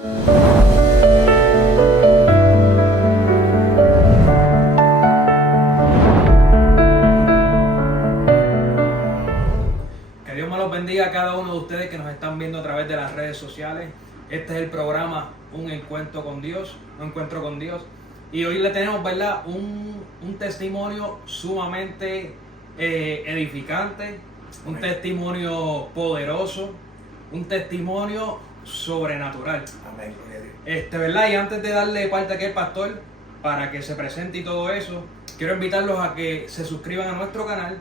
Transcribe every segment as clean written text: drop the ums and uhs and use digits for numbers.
Que Dios me los bendiga a cada uno de ustedes que nos están viendo a través de las redes sociales. Este es el programa Un Encuentro con Dios, Y hoy le tenemos, ¿verdad?, un testimonio sumamente edificante, un Amén. testimonio poderoso, un testimonio sobrenatural. Amén, gloria a Dios. ¿Verdad? Y antes de darle parte aquí al pastor para que se presente y todo eso, quiero invitarlos a que se suscriban a nuestro canal,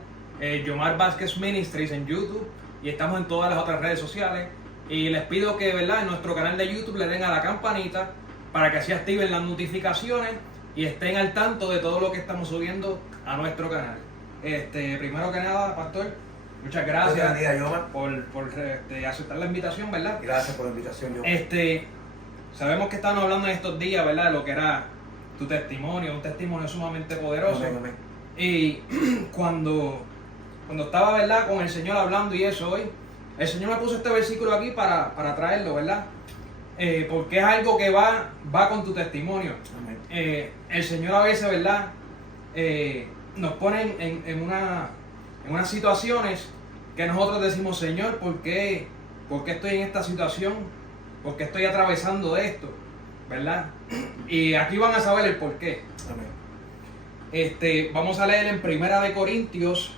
Yomar Vázquez Ministries en YouTube, y estamos en todas las otras redes sociales. Y les pido que, ¿verdad?, en nuestro canal de YouTube le den a la campanita para que así activen las notificaciones y estén al tanto de todo lo que estamos subiendo a nuestro canal. Primero que nada, pastor, muchas gracias por aceptar la invitación, ¿verdad? Gracias por la invitación, Yomar. Sabemos que estamos hablando en estos días, ¿verdad?, de lo que era tu testimonio, un testimonio sumamente poderoso. Amén, amén. Y cuando estaba, ¿verdad?, con el Señor hablando y eso hoy, el Señor me puso este versículo aquí para traerlo, ¿verdad? Porque es algo que va con tu testimonio. Amén. El Señor a veces, ¿verdad?, nos pone en unas situaciones que nosotros decimos, Señor, ¿por qué estoy en esta situación? ¿Por qué estoy atravesando esto? ¿Verdad? Y aquí van a saber el por qué. Amén. Vamos a leer en Primera de Corintios,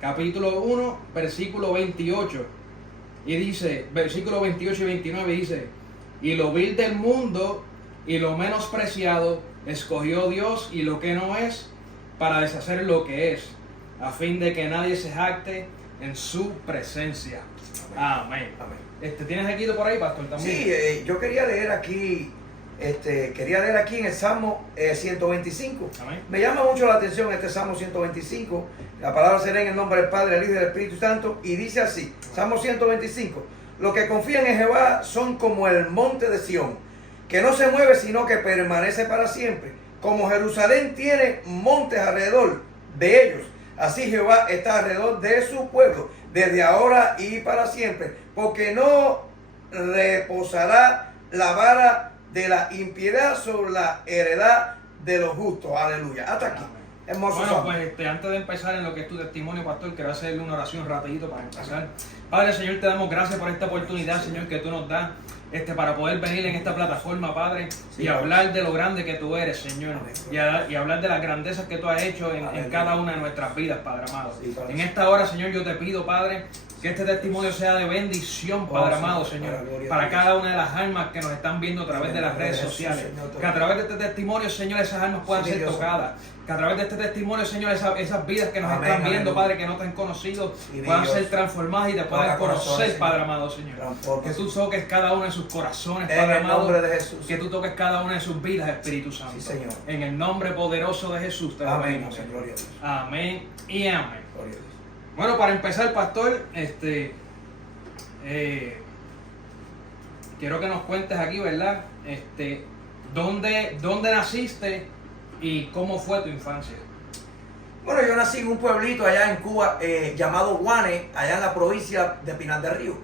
capítulo 1, versículo 28. Y dice, versículo 28 y 29 dice: y lo vil del mundo y lo menospreciado escogió Dios, y lo que no es, para deshacer lo que es, a fin de que nadie se jacte en su presencia. Amén. Amén. ¿Tienes aquí por ahí, pastor, también? Sí, yo quería leer aquí en el Salmo 125. Amén. Me llama mucho la atención este Salmo 125. La palabra será en el nombre del Padre, del Hijo y del Espíritu Santo. Y dice así, Salmo 125. Los que confían en Jehová son como el monte de Sión, que no se mueve sino que permanece para siempre. Como Jerusalén tiene montes alrededor de ellos, así Jehová está alrededor de su pueblo, desde ahora y para siempre. Porque no reposará la vara de la impiedad sobre la heredad de los justos. Aleluya. Hasta aquí. Amén. Hermoso Bueno, Salmo. pues antes de empezar en lo que es tu testimonio, pastor, quiero hacerle una oración rapidito para empezar. Padre, Señor, te damos gracias por esta oportunidad, Señor, que tú nos das para poder venir en esta plataforma, Padre, y hablar de lo grande que tú eres, Señor, y hablar de las grandezas que tú has hecho en cada una de nuestras vidas, Padre amado. En esta hora, Señor, yo te pido, Padre, que este testimonio sea de bendición, Padre amado, Señor, para cada una de las almas que nos están viendo a través de las redes sociales. Que a través de este testimonio, Señor, esas almas puedan ser tocadas. Que a través de este testimonio, Señor, esas vidas que nos están viendo, Padre, que no te han conocido, puedan ser transformadas y te puedan conocer, Padre amado, Señor. Que tú toques cada uno de sus corazones, Padre amado. En el nombre de Jesús. Que tú toques cada una de sus vidas, Espíritu Santo. Sí, Señor. En el nombre poderoso de Jesús te lo pedimos. Gloria a Dios. Amén y amén. Gloria a Dios. Bueno, para empezar, pastor, quiero que nos cuentes aquí, ¿verdad? ¿Dónde naciste y cómo fue tu infancia? Bueno, yo nací en un pueblito allá en Cuba llamado Guane, allá en la provincia de Pinar del Río.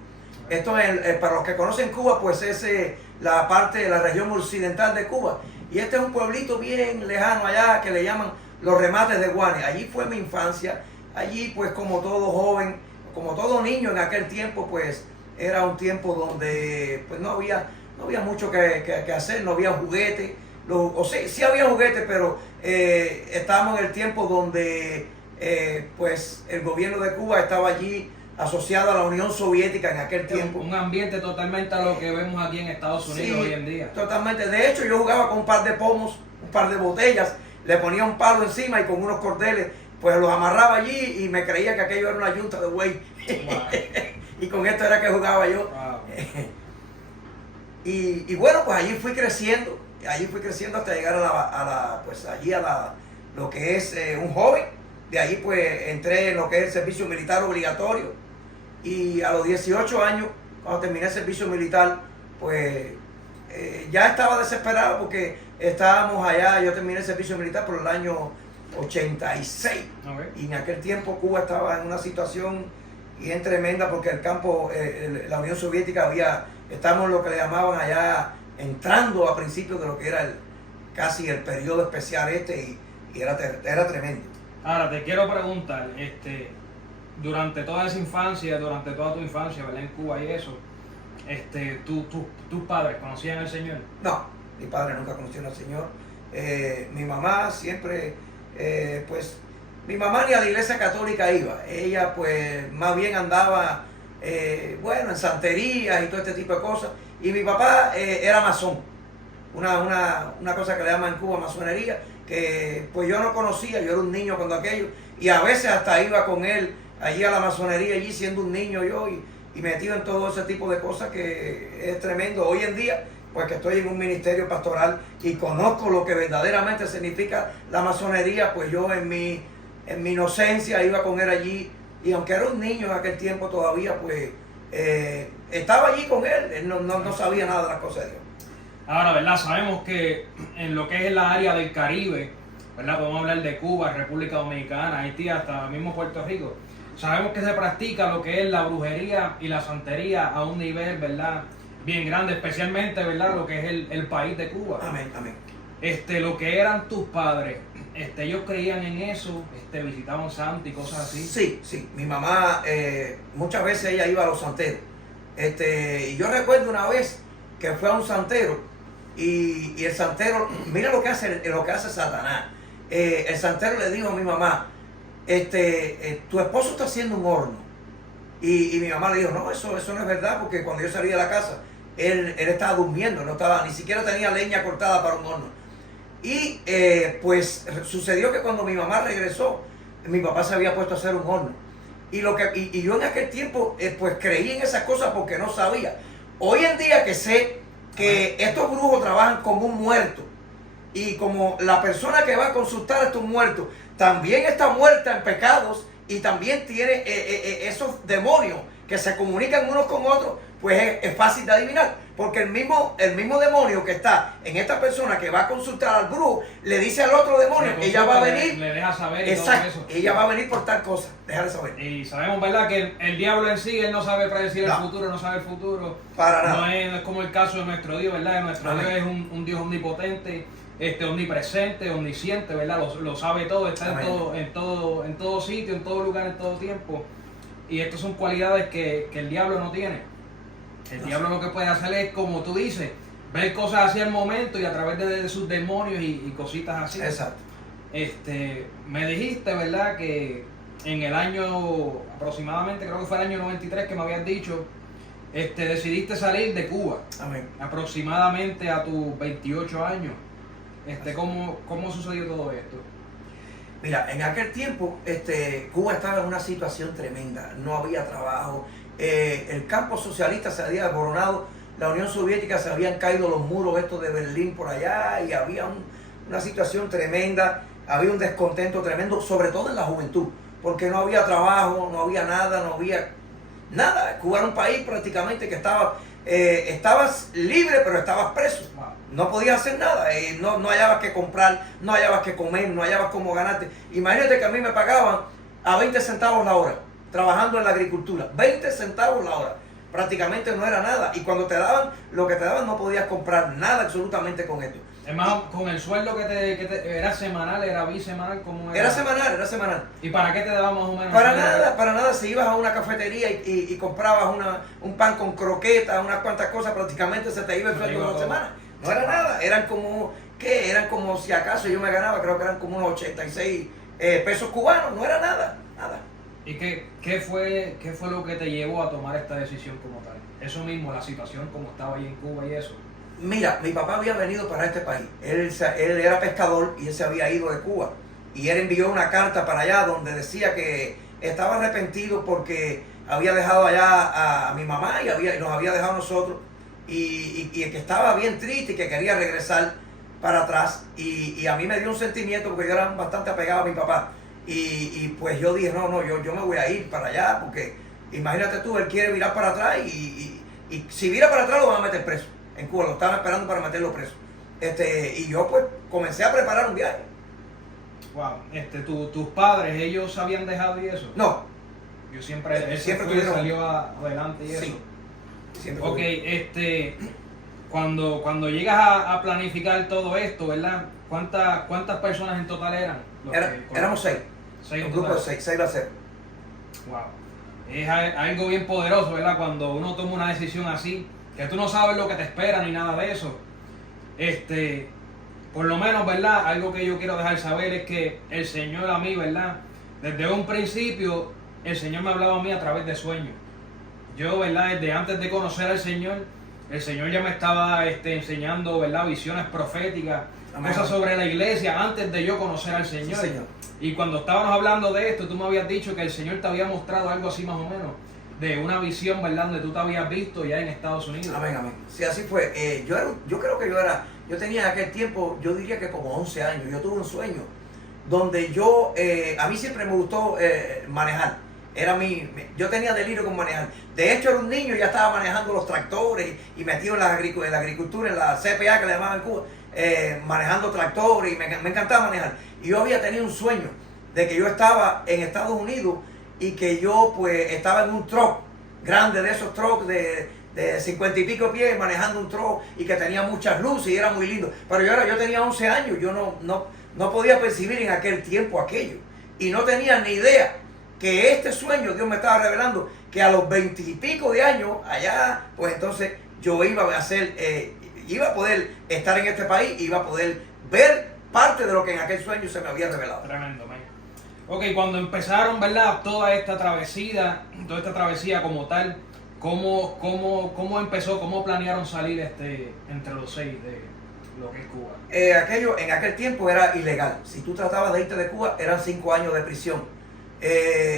Esto es, para los que conocen Cuba, pues es la parte de la región occidental de Cuba. Y este es un pueblito bien lejano allá que le llaman los Remates de Guane. Allí fue mi infancia. Allí, pues, como todo joven, como todo niño en aquel tiempo, pues era un tiempo donde pues no había mucho que hacer, no había juguetes. Sí había juguetes, pero estábamos en el tiempo donde pues el gobierno de Cuba estaba allí asociado a la Unión Soviética en aquel tiempo. Un ambiente totalmente a lo que vemos aquí en Estados Unidos hoy en día. Totalmente. De hecho, yo jugaba con un par de pomos, un par de botellas, le ponía un palo encima y con unos cordeles, pues los amarraba allí y me creía que aquello era una yunta de buey. Wow. Y con esto era que jugaba yo. Wow. Y bueno, pues allí fui creciendo hasta llegar a lo que es un joven. De ahí pues entré en lo que es el servicio militar obligatorio. Y a los 18 años, cuando terminé el servicio militar, pues ya estaba desesperado porque estábamos allá. Yo terminé el servicio militar por el año 86. Okay. Y en aquel tiempo Cuba estaba en una situación bien tremenda porque el campo, la Unión Soviética había estamos en lo que le llamaban allá, entrando a principios de lo que era casi el periodo especial y era tremendo. Ahora, te quiero preguntar, durante toda esa infancia, durante toda tu infancia, ¿verdad? En Cuba y eso, tus padres conocían al Señor. No, mi padre nunca conoció al Señor. Mi mamá siempre, pues, mi mamá ni a la iglesia católica iba. Ella, pues, más bien andaba, bueno, en santerías y todo este tipo de cosas. Y mi papá era masón. Una cosa que le llaman en Cuba masonería, que pues yo no conocía, yo era un niño cuando aquello. Y a veces hasta iba con él allí a la masonería, allí siendo un niño yo, y metido en todo ese tipo de cosas que es tremendo. Hoy en día, pues que estoy en un ministerio pastoral y conozco lo que verdaderamente significa la masonería, pues yo en mi inocencia iba con él allí, y aunque era un niño en aquel tiempo todavía, pues estaba allí con él no sabía nada de las cosas de Dios. Ahora, ¿verdad? Sabemos que en lo que es la área del Caribe, ¿verdad? Podemos hablar de Cuba, República Dominicana, Haití, hasta mismo Puerto Rico. Sabemos que se practica lo que es la brujería y la santería a un nivel, ¿verdad? Bien grande, especialmente, ¿verdad? Lo que es el país de Cuba. Amén, amén. Lo que eran tus padres, ellos creían en eso, visitaban santos y cosas así. Sí. Mi mamá, muchas veces ella iba a los santeros. Y yo recuerdo una vez que fue a un santero y el santero, mira lo que hace Satanás. El santero le dijo a mi mamá, tu esposo está haciendo un horno. Y mi mamá le dijo, no, eso no es verdad, porque cuando yo salí de la casa, él estaba durmiendo, ni siquiera tenía leña cortada para un horno. Y pues sucedió que cuando mi mamá regresó, mi papá se había puesto a hacer un horno. Y yo en aquel tiempo pues creí en esas cosas porque no sabía. Hoy en día que sé que estos brujos trabajan como un muerto, y como la persona que va a consultar a estos muertos también está muerta en pecados y también tiene esos demonios que se comunican unos con otros, pues es fácil de adivinar, porque el mismo demonio que está en esta persona que va a consultar al brujo le dice al otro demonio, ella va a venir, le deja saber y exacto, todo eso. ella va a venir por tal cosa, déjale saber. Y sabemos, ¿verdad?, que el diablo en sí, él no sabe predecir el futuro, no sabe el futuro. Para nada. No es como el caso de nuestro Dios, ¿verdad? Nuestro Dios es un Dios omnipotente, omnipresente, omnisciente, ¿verdad? Lo sabe todo, está en todo sitio, en todo lugar, en todo tiempo. Y estas son cualidades que el diablo no tiene. El diablo lo que puede hacer es, como tú dices, ver cosas así al momento y a través de sus demonios y cositas así. Exacto. Me dijiste, ¿verdad?, que en el año, aproximadamente, creo que fue el año 93 que me habías dicho, decidiste salir de Cuba. Amén. Aproximadamente a tus 28 años. ¿Cómo sucedió todo esto? Mira, en aquel tiempo Cuba estaba en una situación tremenda, no había trabajo, el campo socialista se había desboronado, la Unión Soviética, se habían caído los muros estos de Berlín por allá, y había una situación tremenda, había un descontento tremendo, sobre todo en la juventud, porque no había trabajo, no había nada, Cuba era un país prácticamente que estabas libre, pero estabas preso. No podías hacer nada, no hallabas que comprar, no hallabas que comer, no hallabas cómo ganarte. Imagínate que a mí me pagaban a 20 centavos la hora, trabajando en la agricultura. 20 centavos la hora, prácticamente no era nada. Y cuando te daban, lo que te daban no podías comprar nada absolutamente con esto. Es más, con el sueldo que te era semanal, era bisemanal, ¿cómo era? Era semanal. ¿Y para qué te daban más o menos? Para nada. Si ibas a una cafetería y comprabas un pan con croquetas, unas cuantas cosas, prácticamente se te iba el sueldo de una semana. No era nada, eran como si acaso yo me ganaba, creo que eran como unos 86 pesos cubanos, no era nada. ¿Y qué fue lo que te llevó a tomar esta decisión como tal? Eso mismo, la situación como estaba ahí en Cuba y eso. Mira, mi papá había venido para este país, él era pescador y él se había ido de Cuba, y él envió una carta para allá donde decía que estaba arrepentido porque había dejado allá a mi mamá y nos había dejado a nosotros, y que estaba bien triste y que quería regresar para atrás, y a mí me dio un sentimiento porque yo era bastante apegado a mi papá, y pues yo dije, no, yo me voy a ir para allá, porque imagínate tú, él quiere virar para atrás, y si vira para atrás lo van a meter preso. En Cuba lo estaban esperando para meterlo preso. Y yo pues comencé a preparar un viaje. Wow, tus padres, ellos habían dejado y eso. No. Él siempre tuvieron. salió adelante y eso. Sí. Siempre Ok, cuando llegas a planificar todo esto, ¿verdad? ¿Cuántas personas en total eran? Éramos 6. Seis Un en grupo total. de 6 va a ser. Wow. Es algo bien poderoso, ¿verdad? Cuando uno toma una decisión así, que tú no sabes lo que te espera ni nada de eso. Por lo menos, ¿verdad? Algo que yo quiero dejar saber es que el Señor a mí, ¿verdad? Desde un principio, el Señor me hablaba a mí a través de sueños. Yo, ¿verdad? Desde antes de conocer al Señor, el Señor ya me estaba enseñando, ¿verdad? Visiones proféticas, Amén. cosas sobre la iglesia antes de yo conocer al Señor. Sí, Señor. Y cuando estábamos hablando de esto, tú me habías dicho que el Señor te había mostrado algo así más o menos, de una visión, ¿verdad? Donde tú te habías visto ya en Estados Unidos. Amén, amén. Sí, así fue. Yo creo que yo tenía en aquel tiempo, yo diría que como 11 años, yo tuve un sueño donde a mí siempre me gustó manejar. Yo tenía delirio con manejar. De hecho, era un niño, ya estaba manejando los tractores y metido en la agricultura, en la CPA que le llamaban en Cuba, manejando tractores y me encantaba manejar. Y yo había tenido un sueño de que yo estaba en Estados Unidos y que yo pues estaba en un truck grande, de esos trucks de 50 y pico pies, manejando un truck y que tenía muchas luces y era muy lindo. Pero yo tenía 11 años, yo no podía percibir en aquel tiempo aquello. Y no tenía ni idea que este sueño Dios me estaba revelando, que a los 20 y pico de años, allá, pues entonces yo iba a poder estar en este país, iba a poder ver parte de lo que en aquel sueño se me había revelado. Tremendo, man. Ok, cuando empezaron, ¿verdad? Toda esta travesía como tal, ¿cómo empezó? ¿Cómo planearon salir entre los 6 de lo que es Cuba? En aquel tiempo era ilegal. Si tú tratabas de irte de Cuba, eran 5 años de prisión.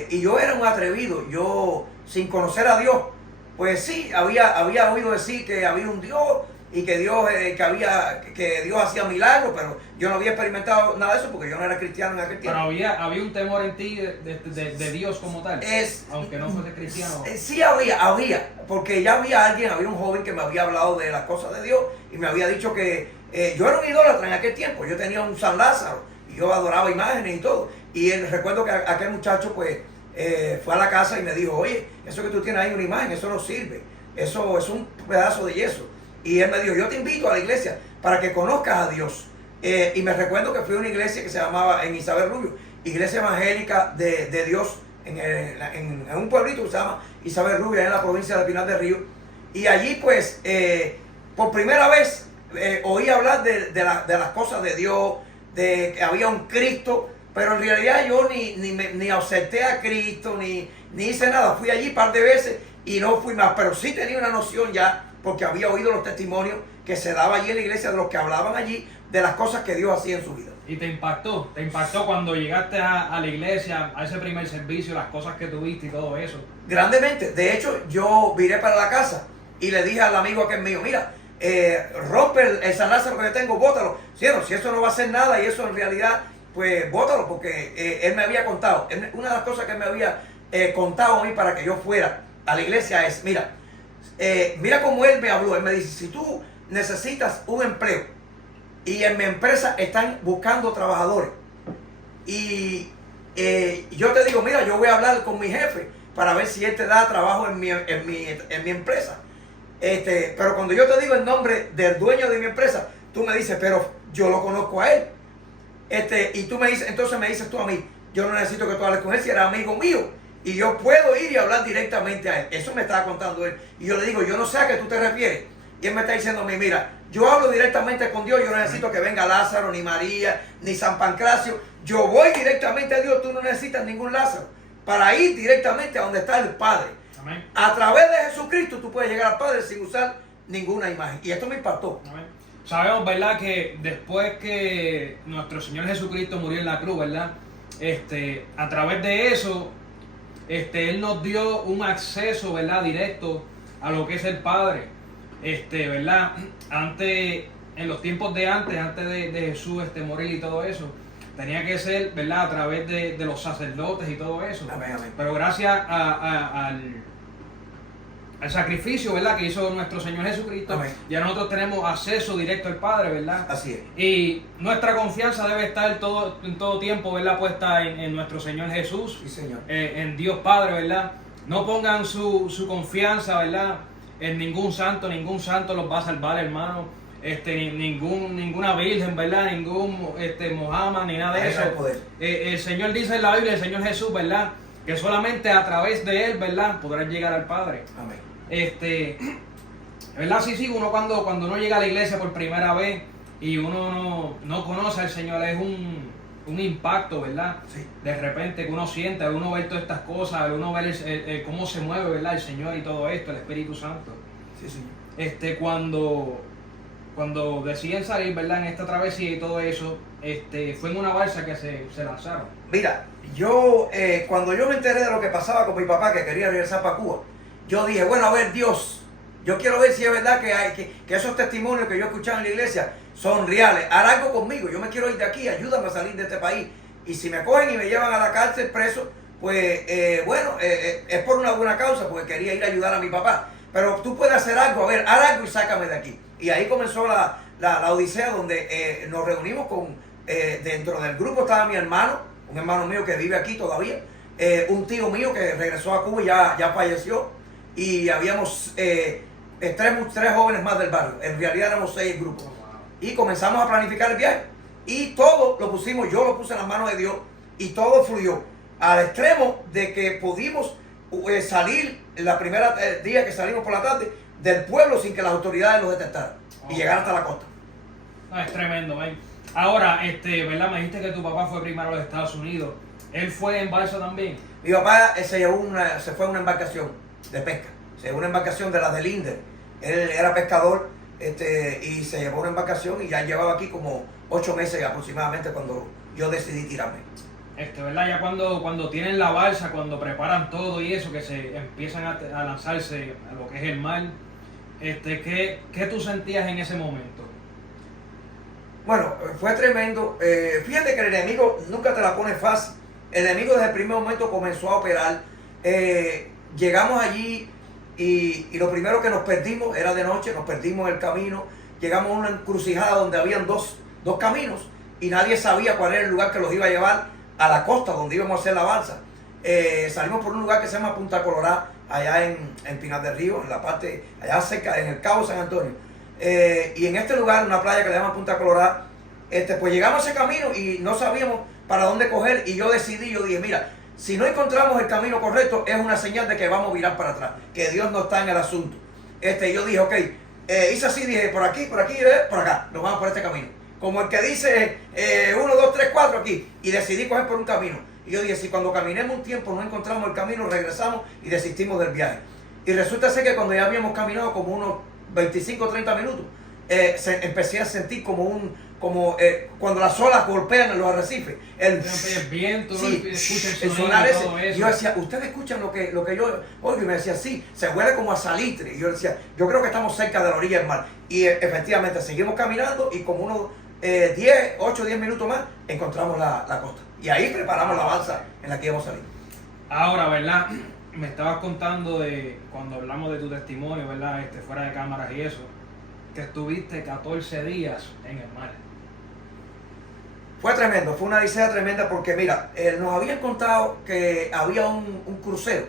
Y yo era un atrevido. Yo, sin conocer a Dios, pues sí, había oído decir que había un Dios y que Dios hacía milagros, pero yo no había experimentado nada de eso porque yo no era cristiano en aquel tiempo. Pero había un temor en ti de Dios como tal, aunque no fuese cristiano. Sí había, porque ya había un joven que me había hablado de las cosas de Dios y me había dicho que yo era un idólatra en aquel tiempo. Yo tenía un San Lázaro y yo adoraba imágenes y todo. Y recuerdo que aquel muchacho pues fue a la casa y me dijo, oye, eso que tú tienes ahí una imagen, eso no sirve, eso es un pedazo de yeso. Y él me dijo, yo te invito a la iglesia para que conozcas a Dios. Y me recuerdo que fui a una iglesia que se llamaba en Isabel Rubio, Iglesia Evangélica de Dios, en un pueblito que se llama Isabel Rubio, en la provincia de Pinar del Río. Y allí pues, por primera vez, oí hablar de las cosas de Dios, de que había un Cristo, pero en realidad yo ni acepté a Cristo, ni hice nada. Fui allí un par de veces y no fui más, pero sí tenía una noción ya, porque había oído los testimonios que se daba allí en la iglesia de los que hablaban allí de las cosas que Dios hacía en su vida. ¿Y te impactó cuando llegaste a la iglesia, a ese primer servicio, las cosas que tuviste y todo eso? Grandemente. De hecho, yo viré para la casa y le dije al amigo que es mío, mira, rompe el San Lázaro que yo tengo, bótalo. Si eso no va a hacer nada y eso en realidad, pues bótalo, porque él me había contado. Una de las cosas que él me había contado a mí para que yo fuera a la iglesia es, mira cómo él me habló. Él me dice, si tú necesitas un empleo y en mi empresa están buscando trabajadores y yo te digo, mira, yo voy a hablar con mi jefe para ver si él te da trabajo en mi empresa. Pero cuando yo te digo el nombre del dueño de mi empresa, tú me dices, pero yo lo conozco a él. Y tú me dices, entonces me dices tú a mí, yo no necesito que tú hables con él si era amigo mío. Y yo puedo ir y hablar directamente a él. Eso me estaba contando él. Y yo le digo, yo no sé a qué tú te refieres. Y él me está diciendo a mí, mira, yo hablo directamente con Dios. Yo no necesito que venga Lázaro, ni María, ni San Pancracio. Yo voy directamente a Dios. Tú no necesitas ningún Lázaro para ir directamente a donde está el Padre. Amén. A través de Jesucristo tú puedes llegar al Padre sin usar ninguna imagen. Y esto me impactó. Amén. Sabemos, ¿verdad?, que después que nuestro Señor Jesucristo murió en la cruz, ¿verdad? A través de eso, Él nos dio un acceso, ¿verdad?, directo a lo que es el Padre. ¿Verdad? Antes, en los tiempos de antes de Jesús morir y todo eso, tenía que ser, ¿verdad?, a través de los sacerdotes y todo eso. Amén, amén. Pero gracias al sacrificio, ¿verdad?, que hizo nuestro Señor Jesucristo, Amén. ya nosotros tenemos acceso directo al Padre, ¿verdad? Así es. Y nuestra confianza debe estar en todo tiempo, ¿verdad?, puesta en nuestro Señor Jesús, Sí, Señor. en Dios Padre, ¿verdad? No pongan su confianza, ¿verdad?, ningún santo los va a salvar, hermano. Ninguna virgen, ¿verdad? Ningún Mohammed, ni nada de eso. El Señor dice en la Biblia, el Señor Jesús, ¿verdad? Que solamente a través de Él, ¿verdad? Podrás llegar al Padre. Amén. ¿Verdad? Sí, uno cuando uno llega a la iglesia por primera vez y uno no conoce al Señor, es un impacto, ¿verdad? Sí. De repente que uno siente, al uno ver todas estas cosas, al uno ver cómo se mueve, ¿verdad? El Señor y todo esto, el Espíritu Santo. Sí, señor. Cuando deciden salir, ¿verdad? En esta travesía y todo eso, fue en una balsa que se lanzaron. Mira, yo cuando yo me enteré de lo que pasaba con mi papá, que quería regresar para Cuba, yo dije, bueno, a ver, Dios, yo quiero ver si es verdad que esos testimonios que yo escuchaba en la iglesia son reales. Haz algo conmigo, yo me quiero ir de aquí, ayúdame a salir de este país. Y si me cogen y me llevan a la cárcel preso, pues es por una buena causa, porque quería ir a ayudar a mi papá. Pero tú puedes hacer algo, a ver, haz algo y sácame de aquí. Y ahí comenzó la odisea, donde nos reunimos dentro del grupo estaba mi hermano, un hermano mío que vive aquí todavía, un tío mío que regresó a Cuba y ya falleció, y habíamos tres jóvenes más del barrio. En realidad éramos 6 grupos. Y comenzamos a planificar el viaje. Y todo lo pusimos, yo lo puse en las manos de Dios, y todo fluyó al extremo de que pudimos salir la primera día que salimos por la tarde del pueblo sin que las autoridades lo detectaran y llegar hasta la costa. Es tremendo, ¿eh? Ahora, ¿verdad? Me dijiste que tu papá fue primero a los Estados Unidos. ¿Él fue en balsa también? Mi papá se fue a una embarcación de pesca. Se llevó una embarcación de las de Linder. Él era pescador y se llevó una embarcación y ya llevaba aquí como 8 meses aproximadamente cuando yo decidí tirarme. ¿Verdad? Ya cuando tienen la balsa, cuando preparan todo y eso, que se empiezan a lanzarse a lo que es el mar, ¿qué tú sentías en ese momento? Bueno, fue tremendo. Fíjate que el enemigo nunca te la pone fácil. El enemigo desde el primer momento comenzó a operar. Llegamos allí y lo primero que nos perdimos era de noche, nos perdimos el camino. Llegamos a una encrucijada donde habían dos caminos y nadie sabía cuál era el lugar que los iba a llevar a la costa donde íbamos a hacer la balsa. Salimos por un lugar que se llama Punta Colorada, allá en Pinar del Río, en la parte, allá cerca, en el Cabo San Antonio. Y en este lugar, una playa que le llaman Punta Colorada, pues llegamos a ese camino y no sabíamos para dónde coger, y yo dije, mira, si no encontramos el camino correcto, es una señal de que vamos a virar para atrás, que Dios no está en el asunto. Yo dije, ok, hice así, dije, por aquí, por acá, nos vamos por este camino. Como el que dice 1, 2, 3, 4 aquí, y decidí coger por un camino. Y yo dije, si cuando caminemos un tiempo no encontramos el camino, regresamos y desistimos del viaje. Y resulta ser que cuando ya habíamos caminado como unos 25 o 30 minutos, empecé a sentir cuando las olas golpean en los arrecifes. El viento, sí, escucha el sonar ese. todo eso. Yo decía, ¿ustedes escuchan lo que yo oigo? Y me decía, sí, se huele como a salitre. Y yo decía, yo creo que estamos cerca de la orilla del mar. Y efectivamente seguimos caminando y como unos 8 o 10 minutos más encontramos la costa. Y ahí preparamos la balsa en la que íbamos a salir. Ahora, ¿verdad? Me estabas contando de cuando hablamos de tu testimonio, ¿verdad? Fuera de cámaras y eso, que estuviste 14 días en el mar. Fue tremendo, fue una odisea tremenda porque mira, nos habían contado que había un crucero.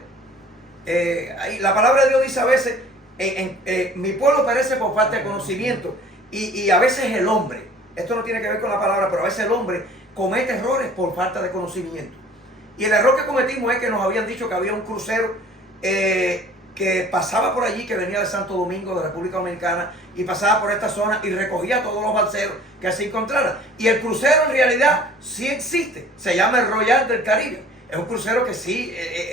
La palabra de Dios dice a veces, mi pueblo perece por falta de conocimiento, y a veces el hombre, esto no tiene que ver con la palabra, pero a veces el hombre comete errores por falta de conocimiento. Y el error que cometimos es que nos habían dicho que había un crucero que pasaba por allí, que venía de Santo Domingo, de República Dominicana, y pasaba por esta zona y recogía todos los balseros que se encontraran. Y el crucero en realidad sí existe, se llama el Royal del Caribe. Es un crucero que sí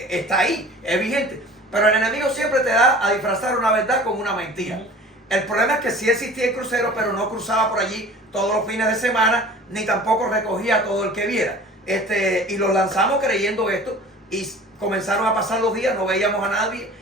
está ahí, es vigente. Pero el enemigo siempre te da a disfrazar una verdad con una mentira. El problema es que sí existía el crucero, pero no cruzaba por allí todos los fines de semana, ni tampoco recogía a todo el que viera. Y los lanzamos creyendo esto, y comenzaron a pasar los días, no veíamos a nadie.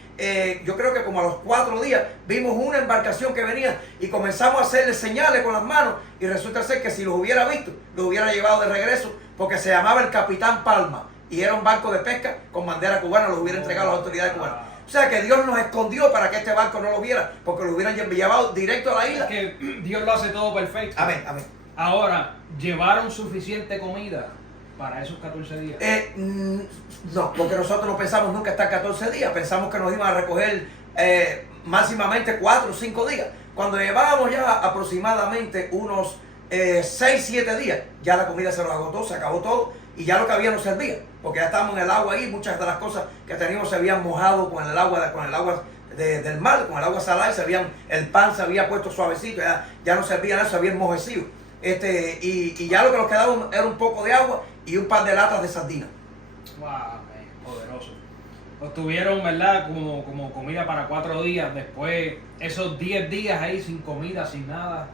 Yo creo que como a los 4 días vimos una embarcación que venía y comenzamos a hacerle señales con las manos, y resulta ser que si los hubiera visto, los hubiera llevado de regreso, porque se llamaba el Capitán Palma y era un barco de pesca con bandera cubana, los hubiera entregado a las autoridades cubanas. O sea que Dios nos escondió para que este barco no lo viera, porque lo hubieran llevado directo a la isla. Es que Dios lo hace todo perfecto. Amén, amén. Ahora, ¿llevaron suficiente comida para esos 14 días? No, porque nosotros no pensamos nunca estar 14 días, pensamos que nos iban a recoger máximamente 4 o 5 días. Cuando llevábamos ya aproximadamente unos 6, 7 días, ya la comida se nos agotó, se acabó todo y ya lo que había no servía, porque ya estábamos en el agua ahí, muchas de las cosas que teníamos se habían mojado con el agua del mar, con el agua salada, el pan se había puesto suavecito, ya no servía nada, se había enmojecido. Y ya lo que nos quedaba era un poco de agua y un par de latas de sardinas. Wow, poderoso. Pues tuvieron, ¿verdad? Como comida para 4 días. Después, esos 10 días ahí sin comida, sin nada.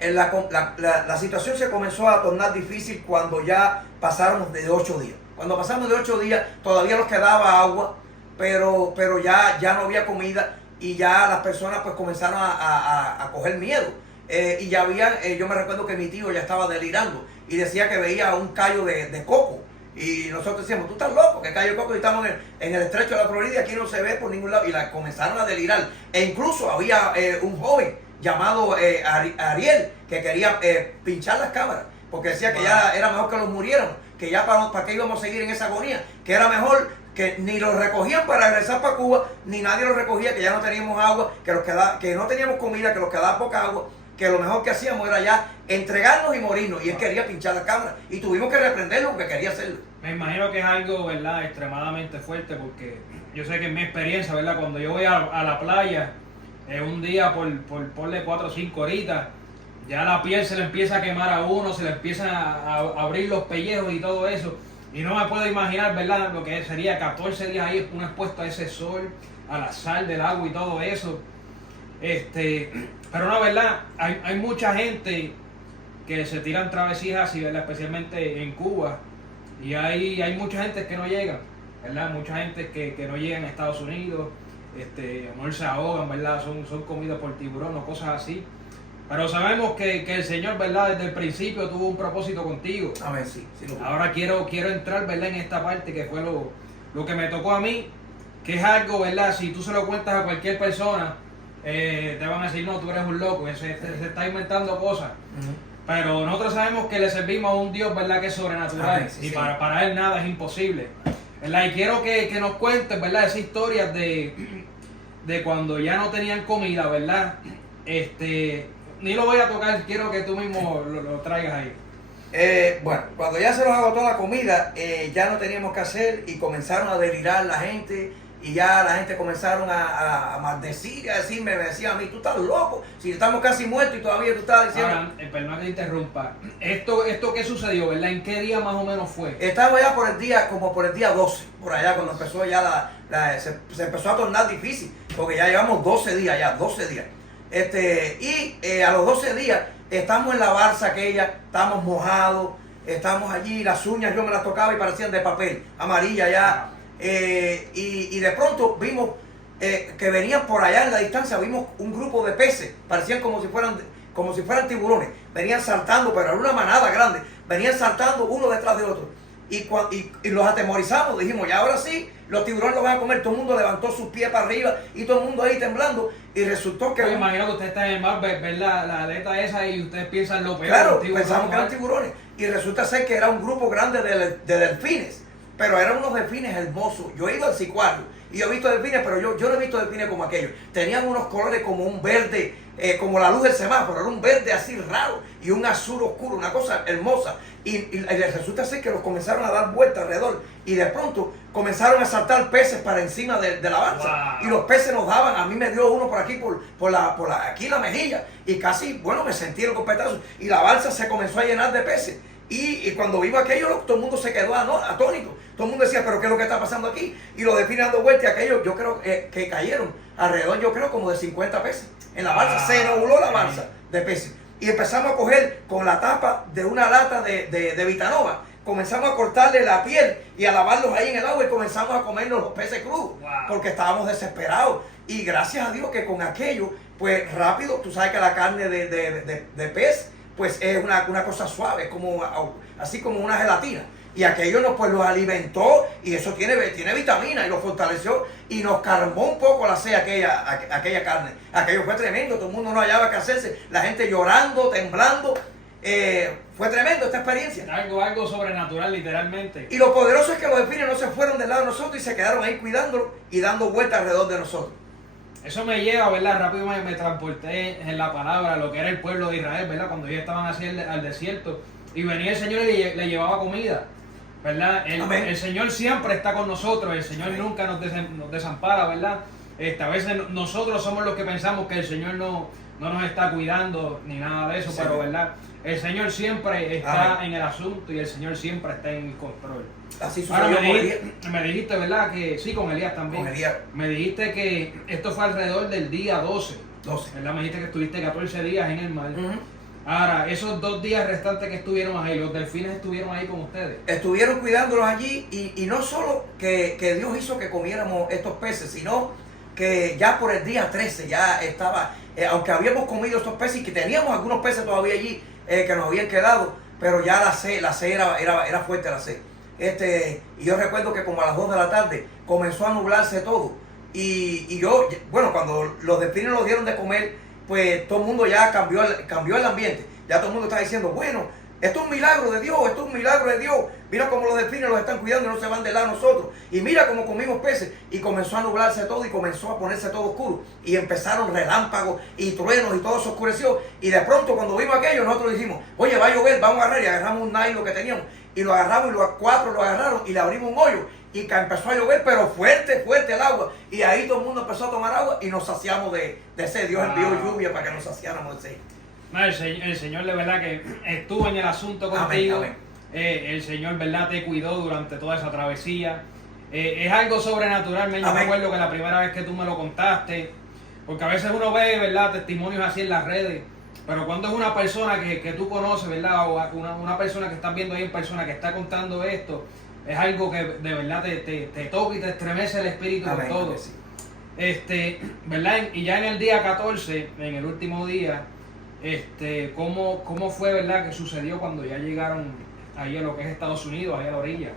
La situación se comenzó a tornar difícil cuando ya pasáramos de 8 días. Cuando pasamos de 8 días, todavía nos quedaba agua, pero ya no había comida y ya las personas pues comenzaron a coger miedo. Y ya yo me recuerdo que mi tío ya estaba delirando y decía que veía un callo de coco. Y nosotros decíamos, tú estás loco, que callo de coco, y estamos en el estrecho de la Florida y aquí no se ve por ningún lado. Y comenzaron a delirar. E incluso había un joven llamado Ariel que quería pinchar las cámaras, porque decía que ya era mejor que los murieran, que ya para qué íbamos a seguir en esa agonía, que era mejor que ni los recogían para regresar para Cuba, ni nadie los recogía, que ya no teníamos agua, que no teníamos comida, que nos quedaba poca agua, que lo mejor que hacíamos era ya entregarnos y morirnos. Y él quería pinchar la cámara y tuvimos que reprenderlo porque quería hacerlo. Me imagino que es algo, ¿verdad?, extremadamente fuerte, porque yo sé que en mi experiencia, ¿verdad?, cuando yo voy a la playa, un día ponle 4 o 5 horitas, ya la piel se le empieza a quemar a uno, se le empiezan a abrir los pellejos y todo eso. Y no me puedo imaginar, ¿verdad?, lo que sería 14 días ahí uno expuesto a ese sol, a la sal del agua y todo eso. Pero no, ¿verdad? Hay mucha gente que se tiran travesías así, ¿verdad?, especialmente en Cuba. Y hay mucha gente que no llega, ¿verdad? Mucha gente que no llegan a Estados Unidos, a lo mejor se ahogan, ¿verdad? Son comidos por tiburón o cosas así. Pero sabemos que el Señor, ¿verdad?, desde el principio tuvo un propósito contigo. Amén, sí. Ahora quiero entrar, ¿verdad?, en esta parte que fue lo que me tocó a mí, que es algo, ¿verdad? Si tú se lo cuentas a cualquier persona, te van a decir, no, tú eres un loco, se está inventando cosas. Pero nosotros sabemos que le servimos a un Dios, ¿verdad?, que es sobrenatural. Amén, sí, y para Él nada es imposible, ¿verdad? Y quiero que nos cuentes, ¿verdad?, esa historia de cuando ya no tenían comida, ¿verdad? Ni lo voy a tocar, quiero que tú mismo lo traigas ahí. Bueno, cuando ya se nos agotó la comida, ya no teníamos que hacer y comenzaron a delirar la gente. Y ya la gente comenzaron a maldecir, a decirme, me decían a mí, tú estás loco, si estamos casi muertos y todavía tú estás diciendo... Ahora, perdón que te interrumpa, ¿esto qué sucedió, verdad? ¿En qué día más o menos fue? Estábamos ya como por el día 12, por allá, cuando empezó ya se empezó a tornar difícil, porque ya llevamos 12 días. Y a los 12 días estamos en la balsa aquella, estamos mojados, estamos allí, las uñas yo me las tocaba y parecían de papel, amarilla ya. Y de pronto vimos que venían por allá en la distancia, vimos un grupo de peces, parecían como si fueran tiburones, venían saltando, pero era una manada grande, venían saltando uno detrás de otro. Y los atemorizamos, dijimos, ya ahora sí, los tiburones los van a comer. Todo el mundo levantó sus pies para arriba y todo el mundo ahí temblando. Y resultó que... Me imagino que usted está en el mar, ver la aleta esa y ustedes piensan lo peor. Claro, pensamos que eran tiburones. Y resulta ser que era un grupo grande de delfines. Pero eran unos delfines hermosos. Yo he ido al Cicuario y he visto delfines, pero yo no he visto delfines como aquellos. Tenían unos colores como un verde, como la luz del semáforo. Era un verde así raro y un azul oscuro, una cosa hermosa. Y resulta ser que los comenzaron a dar vueltas alrededor. Y de pronto comenzaron a saltar peces para encima de la balsa. Wow. Y los peces nos daban. A mí me dio uno por aquí, aquí la mejilla. Y casi, bueno, me sentí el golpetazo. Y la balsa se comenzó a llenar de peces. Y cuando vimos aquello, todo el mundo se quedó atónito. Todo el mundo decía, pero ¿qué es lo que está pasando aquí? Y los delfines dando vueltas y aquello, yo creo que cayeron alrededor, yo creo como de 50 peces en la balsa. Se nubló la balsa de peces. Y empezamos a coger con la tapa de una lata de Vitanova. Comenzamos a cortarle la piel y a lavarlos ahí en el agua y comenzamos a comernos los peces crudos. Porque estábamos desesperados. Y gracias a Dios que con aquello, pues rápido, tú sabes que la carne de pez, pues es una cosa suave, así como una gelatina. Y aquello pues los alimentó y eso tiene vitamina y lo fortaleció y nos calmó un poco la sed aquella carne. Aquello fue tremendo, todo el mundo no hallaba qué hacerse, la gente llorando, temblando. Fue tremendo esta experiencia. Algo sobrenatural, literalmente. Y lo poderoso es que los delfines no se fueron del lado de nosotros y se quedaron ahí cuidándolo y dando vueltas alrededor de nosotros. Eso me lleva, ¿verdad? Rápido me transporté en la palabra, lo que era el pueblo de Israel, ¿verdad? Cuando ellos estaban así al desierto y venía el Señor y le llevaba comida, ¿verdad? El Señor siempre está con nosotros, el Señor nunca nos desampara, ¿verdad? A veces nosotros somos los que pensamos que el Señor no nos está cuidando ni nada de eso, pero ¿verdad? El Señor siempre está en el asunto y el Señor siempre está en el control. Así sucedió. Me dijiste, ¿verdad? Que sí, con Elías también. Con Elías. Me dijiste que esto fue alrededor del día 12. ¿Verdad? Me dijiste que estuviste 14 días en el mar. Ahora, esos 2 días restantes que estuvieron ahí, los delfines estuvieron ahí con ustedes. Estuvieron cuidándolos allí y no solo que Dios hizo que comiéramos estos peces, sino que ya por el día 13 ya estaba, aunque habíamos comido estos peces y que teníamos algunos peces todavía allí que nos habían quedado, pero ya la sed era fuerte la sed. Y yo recuerdo que como a las 2 de la tarde comenzó a nublarse todo. Y yo, bueno, cuando los delfines nos dieron de comer, pues todo el mundo ya cambió el ambiente. Ya todo el mundo está diciendo, bueno, esto es un milagro de Dios, esto es un milagro de Dios. Mira cómo los delfines los están cuidando y no se van de lado a nosotros. Y mira cómo comimos peces. Y comenzó a nublarse todo y comenzó a ponerse todo oscuro. Y empezaron relámpagos y truenos y todo se oscureció. Y de pronto cuando vimos aquello nosotros dijimos, oye, va a llover, vamos a agarrar. Y agarramos un nylon que teníamos. Y lo agarramos y los 4 lo agarraron y le abrimos un hoyo. Y empezó a llover, pero fuerte el agua. Y ahí todo el mundo empezó a tomar agua y nos saciamos de sed. Dios envió lluvia para que nos saciáramos de sed. No, el Señor de verdad que estuvo en el asunto contigo. Amén. El Señor, ¿verdad? Te cuidó durante toda esa travesía. Es algo sobrenatural. Yo me acuerdo que la primera vez que tú me lo contaste, porque a veces uno ve, ¿verdad? Testimonios así en las redes, pero cuando es una persona que tú conoces, ¿verdad? O una persona que estás viendo ahí en persona que está contando esto, es algo que de verdad te toca y te estremece el espíritu de todo. Sí. ¿Verdad? Y ya en el día 14, en el último día, ¿cómo fue, verdad, que sucedió cuando ya llegaron ahí a lo que es Estados Unidos, ahí a la orilla?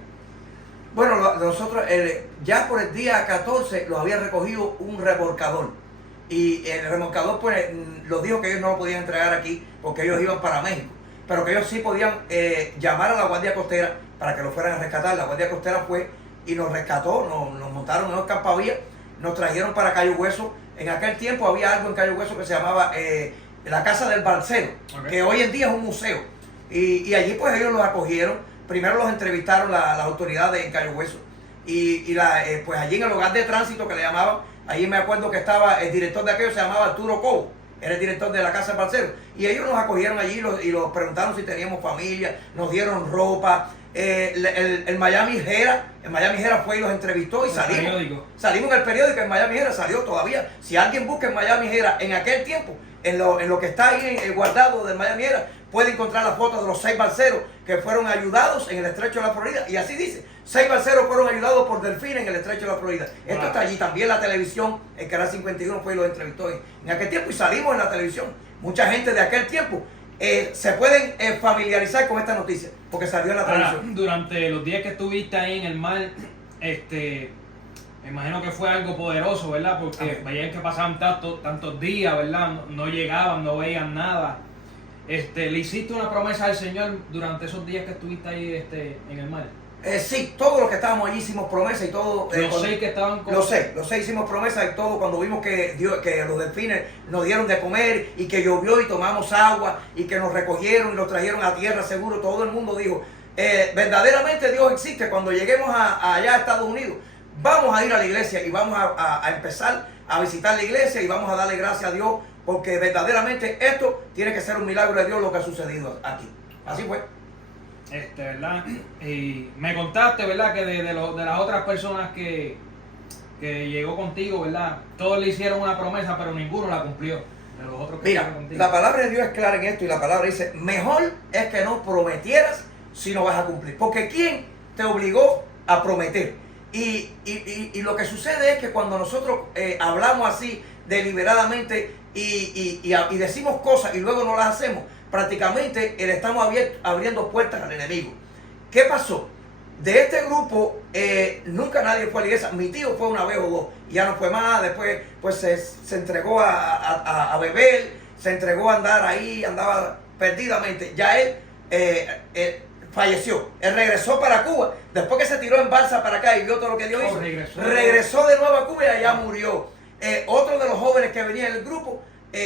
Bueno, nosotros ya por el día 14 lo había recogido un remolcador. Y el remolcador pues los dijo que ellos no lo podían entregar aquí porque ellos iban para México. Pero que ellos sí podían llamar a la Guardia Costera para que lo fueran a rescatar. La Guardia Costera fue y nos rescató, nos montaron en los campavías, nos trajeron para Cayo Hueso. En aquel tiempo había algo en Cayo Hueso que se llamaba la Casa del Balsero, que hoy en día es un museo. Y allí pues ellos los acogieron. Primero los entrevistaron las autoridades en Cayo Hueso. Pues allí en el hogar de tránsito que le llamaban, allí me acuerdo que estaba el director de aquello, se llamaba Arturo Cobo, era el director de la Casa del Balsero. Y ellos nos acogieron allí y los preguntaron si teníamos familia, nos dieron ropa. El Miami Herald fue y los entrevistó y salimos en el periódico. En Miami Herald salió todavía. Si alguien busca en Miami Herald en aquel tiempo, en lo que está ahí guardado del Miami Herald, puede encontrar la foto de los 6 balseros que fueron ayudados en el estrecho de la Florida. Y así dice, 6 balseros fueron ayudados por delfines en el estrecho de la Florida. Esto está allí. También la televisión, el Canal 51 fue y los entrevistó en aquel tiempo y salimos en la televisión. Mucha gente de aquel tiempo se pueden familiarizar con esta noticia porque salió en la televisión. Durante los días que estuviste ahí en el mar, me imagino que fue algo poderoso, ¿verdad? Porque veían que pasaban tantos días, ¿verdad? No llegaban, no veían nada. ¿Le hiciste una promesa al Señor durante esos días que estuviste ahí en el mar? Sí, todos los que estábamos allí hicimos promesa y todo. Los 6 que estaban con... Los seis hicimos promesa y todo. Cuando vimos que los delfines nos dieron de comer y que llovió y tomamos agua y que nos recogieron y nos trajeron a tierra seguro, todo el mundo dijo, verdaderamente Dios existe. Cuando lleguemos allá a Estados Unidos, vamos a ir a la iglesia y vamos a empezar a visitar la iglesia y vamos a darle gracias a Dios porque verdaderamente esto tiene que ser un milagro de Dios lo que ha sucedido aquí. Así fue. ¿Verdad? Y me contaste, ¿verdad? Que de las otras personas que llegó contigo, ¿verdad? Todos le hicieron una promesa, pero ninguno la cumplió. De los otros que Mira, la palabra de Dios es clara en esto y la palabra dice, mejor es que no prometieras si no vas a cumplir. Porque ¿quién te obligó a prometer? Y lo que sucede es que cuando nosotros hablamos así deliberadamente y decimos cosas y luego no las hacemos, prácticamente le estamos abriendo puertas al enemigo. ¿Qué pasó? De este grupo nunca nadie fue a la iglesia. Mi tío fue una vez o dos y ya no fue más. Después pues se entregó a beber, se entregó a andar ahí, andaba perdidamente. Ya él falleció. Él regresó para Cuba. Después que se tiró en balsa para acá y vio todo lo que Dios hizo, regresó de nuevo a Cuba y allá murió. Otro de los jóvenes que venía en el grupo,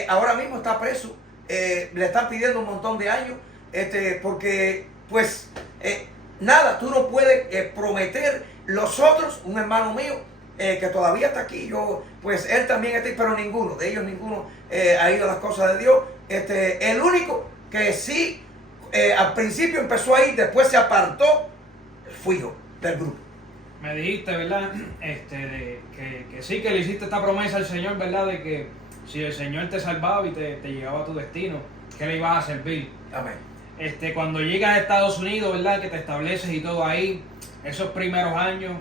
ahora mismo está preso. Le están pidiendo un montón de años, porque pues nada, tú no puedes prometer. Los otros, un hermano mío que todavía está aquí, pues él también está, pero ninguno ha ido a las cosas de Dios. El único que sí al principio empezó a ir, después se apartó, fui yo del grupo. Me dijiste, ¿verdad? Que sí, que le hiciste esta promesa al Señor, ¿verdad? De que si el Señor te salvaba y te llevaba a tu destino, que le ibas a servir. Amén. Cuando llegas a Estados Unidos, ¿verdad? Que te estableces y todo ahí, esos primeros años,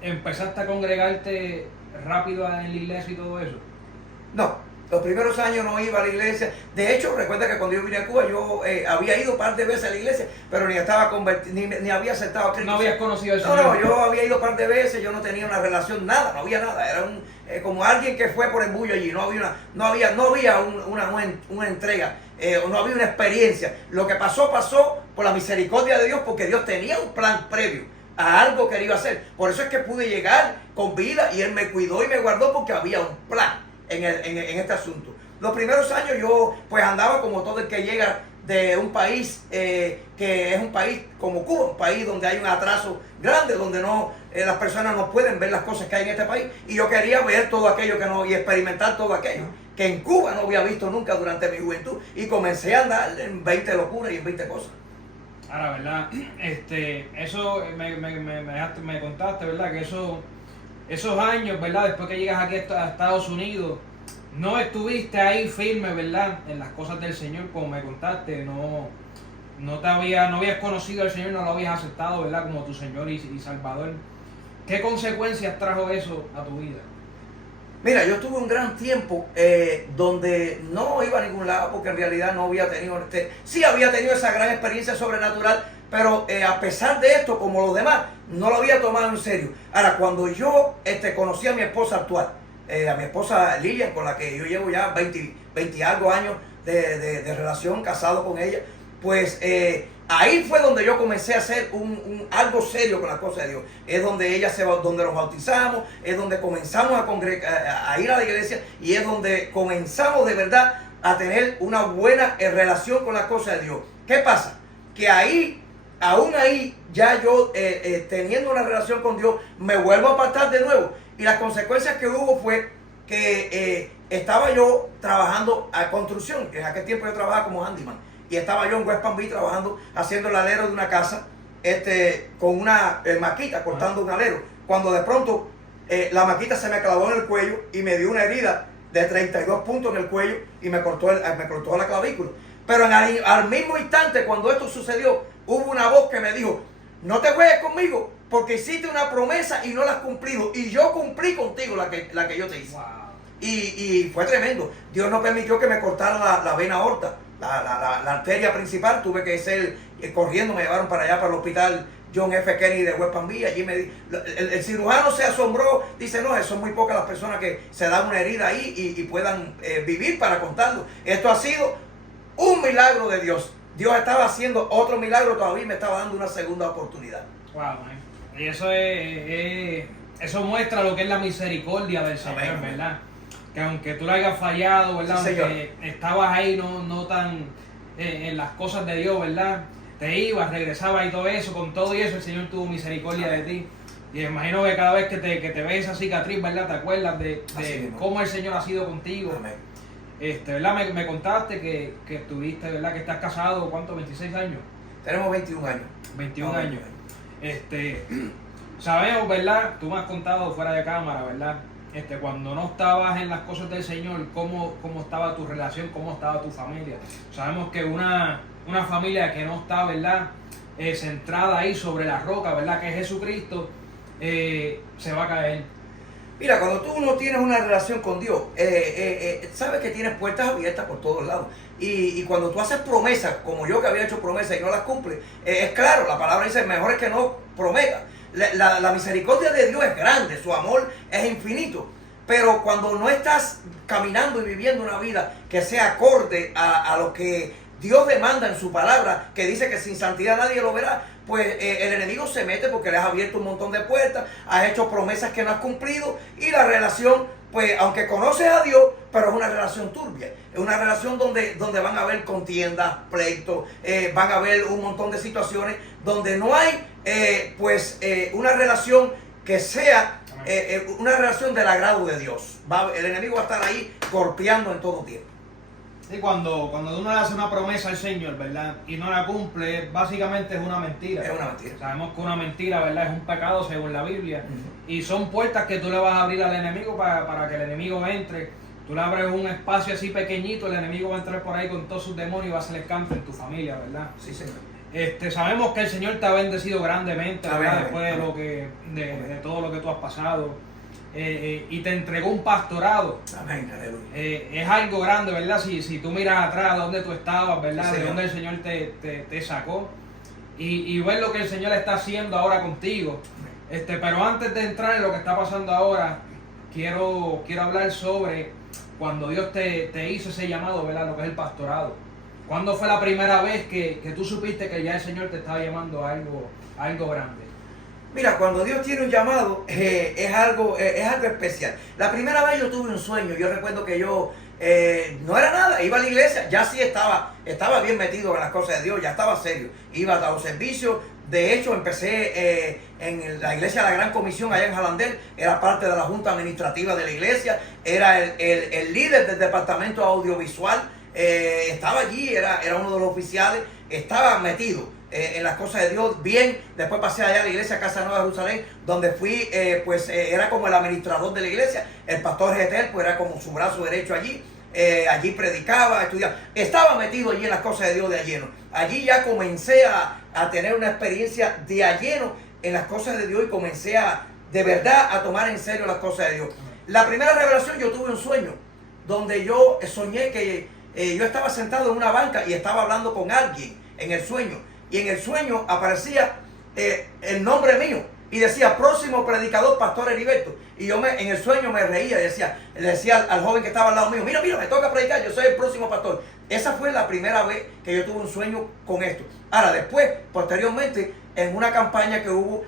¿empezaste a congregarte rápido en la iglesia y todo eso? No, los primeros años no iba a la iglesia. De hecho, recuerda que cuando yo vine a Cuba, yo había ido un par de veces a la iglesia, pero ni estaba convertido, ni había aceptado a Cristo. No habías conocido al Señor. No, yo había ido un par de veces, yo no tenía una relación, nada, no había nada. Era como alguien que fue por embullo allí, no había una entrega, no había una experiencia. Lo que pasó por la misericordia de Dios, porque Dios tenía un plan previo a algo que iba a hacer. Por eso es que pude llegar con vida y Él me cuidó y me guardó, porque había un plan en este asunto. Los primeros años yo pues andaba como todo el que llega de un país que es un país como Cuba, un país donde hay un atraso grande, donde las personas no pueden ver las cosas que hay en este país, y yo quería ver todo aquello y experimentar todo aquello que en Cuba no había visto nunca durante mi juventud, y comencé a andar en 20 locuras y en 20 cosas. Ahora, ¿verdad? Eso me contaste, ¿verdad? Que esos años, ¿verdad? Después que llegas aquí a Estados Unidos, no estuviste ahí firme, ¿verdad? En las cosas del Señor, como me contaste, no habías conocido al Señor, no lo habías aceptado, ¿verdad? Como tu Señor y Salvador. ¿Qué consecuencias trajo eso a tu vida? Mira, yo tuve un gran tiempo donde no iba a ningún lado, porque en realidad no había tenido, sí había tenido esa gran experiencia sobrenatural, pero a pesar de esto, como los demás, no lo había tomado en serio. Ahora, cuando yo conocí a mi esposa actual, a mi esposa Lilian, con la que yo llevo ya 20 algo años de relación, casado con ella, pues ahí fue donde yo comencé a hacer algo serio con las cosas de Dios. Es donde ella donde nos bautizamos, es donde comenzamos a ir a la iglesia, y es donde comenzamos de verdad a tener una buena relación con las cosas de Dios. ¿Qué pasa? Que aún ahí, ya yo teniendo una relación con Dios, me vuelvo a apartar de nuevo. Y las consecuencias que hubo fue que estaba yo trabajando a construcción. En aquel tiempo yo trabajaba como handyman. Y estaba yo en West Palm Beach trabajando, haciendo el alero de una casa, con una maquita, cortando un alero. Cuando de pronto la maquita se me clavó en el cuello y me dio una herida de 32 puntos en el cuello y me cortó la clavícula. Pero al mismo instante, cuando esto sucedió, hubo una voz que me dijo: no te juegues conmigo, porque hiciste una promesa y no la has cumplido, y yo cumplí contigo la que yo te hice. Wow. Y fue tremendo. Dios no permitió que me cortara la vena aorta, la arteria principal. Tuve que ser corriendo, me llevaron para allá, para el hospital John F. Kennedy de West Palm Beach. Allí el cirujano se asombró, dice: no, son muy pocas las personas que se dan una herida ahí y puedan vivir para contarlo. Esto ha sido un milagro de Dios. Dios estaba haciendo otro milagro todavía y me estaba dando una segunda oportunidad. Wow, man. Y eso muestra lo que es la misericordia del Señor, amén, ¿verdad? Que aunque tú le hayas fallado, ¿verdad? Sí, aunque estabas ahí no tan en las cosas de Dios, ¿verdad? Te ibas, regresabas y todo eso, con todo y eso el Señor tuvo misericordia, amén, de ti. Y imagino que cada vez que te ves esa cicatriz, ¿verdad? Te acuerdas de cómo el Señor ha sido contigo. Amén. ¿Verdad? Me contaste que estuviste, ¿verdad? Que estás casado, ¿cuánto? ¿26 años? Tenemos 21 años. 21 años. Sabemos, ¿verdad? Tú me has contado fuera de cámara, ¿verdad? Cuando no estabas en las cosas del Señor, cómo estaba tu relación, cómo estaba tu familia. Sabemos que una familia que no está, ¿verdad? Centrada ahí sobre la roca, ¿verdad? Que es Jesucristo, se va a caer. Mira, cuando tú no tienes una relación con Dios, sabes que tienes puertas abiertas por todos lados. Y cuando tú haces promesas, como yo que había hecho promesas y no las cumples, es claro, la palabra dice: mejor es que no prometas. La misericordia de Dios es grande, su amor es infinito. Pero cuando no estás caminando y viviendo una vida que sea acorde a lo que Dios demanda en su palabra, que dice que sin santidad nadie lo verá, pues el enemigo se mete porque le has abierto un montón de puertas, has hecho promesas que no has cumplido y la relación, pues aunque conoces a Dios, pero es una relación turbia, es una relación donde van a haber contiendas, pleitos, van a haber un montón de situaciones donde no hay una relación que sea una relación del agrado de Dios. El enemigo va a estar ahí golpeando en todo tiempo. Y cuando uno le hace una promesa al Señor, ¿verdad? Y no la cumple, básicamente es una mentira. Es una mentira. Sabemos que una mentira, ¿verdad? Es un pecado según la Biblia. Y son puertas que tú le vas a abrir al enemigo para que el enemigo entre. Tú le abres un espacio así pequeñito, el enemigo va a entrar por ahí con todos sus demonios y va a hacer escampo en tu familia, ¿verdad? Sí, señor. Sabemos que el Señor te ha bendecido grandemente, ¿verdad? Amén. Después de todo lo que tú has pasado. Y te entregó un pastorado. Amén, aleluya. Es algo grande, ¿verdad? Si tú miras atrás de donde tú estabas, ¿verdad? Sí, de donde el Señor te sacó. Y ver lo que el Señor está haciendo ahora contigo. Pero antes de entrar en lo que está pasando ahora, quiero hablar sobre cuando Dios te hizo ese llamado, ¿verdad? Lo que es el pastorado. ¿Cuándo fue la primera vez que tú supiste que ya el Señor te estaba llamando a algo grande? Mira, cuando Dios tiene un llamado, es algo especial. La primera vez yo tuve un sueño. Yo recuerdo que yo no era nada, iba a la iglesia, ya sí estaba bien metido en las cosas de Dios, ya estaba serio. Iba a los servicios. De hecho, empecé en la iglesia de la Gran Comisión allá en Jalandel. Era parte de la junta administrativa de la iglesia. Era el líder del departamento audiovisual. Estaba allí, era uno de los oficiales. Estaba metido en las cosas de Dios bien. Después pasé allá a la iglesia Casa Nueva de Jerusalén, donde fui, era como el administrador de la iglesia. El pastor Getel, pues era como su brazo derecho allí. Allí predicaba, estudiaba. Estaba metido allí en las cosas de Dios de lleno. Allí ya comencé a tener una experiencia de a lleno en las cosas de Dios y comencé de verdad a tomar en serio las cosas de Dios. La primera revelación, yo tuve un sueño donde yo soñé que yo estaba sentado en una banca y estaba hablando con alguien en el sueño. Y en el sueño aparecía el nombre mío y decía próximo predicador Pastor Heriberto. Y yo en el sueño me reía y le decía al joven que estaba al lado mío, mira, me toca predicar, yo soy el próximo pastor. Esa fue la primera vez que yo tuve un sueño con esto. Ahora después, posteriormente, en una campaña que hubo,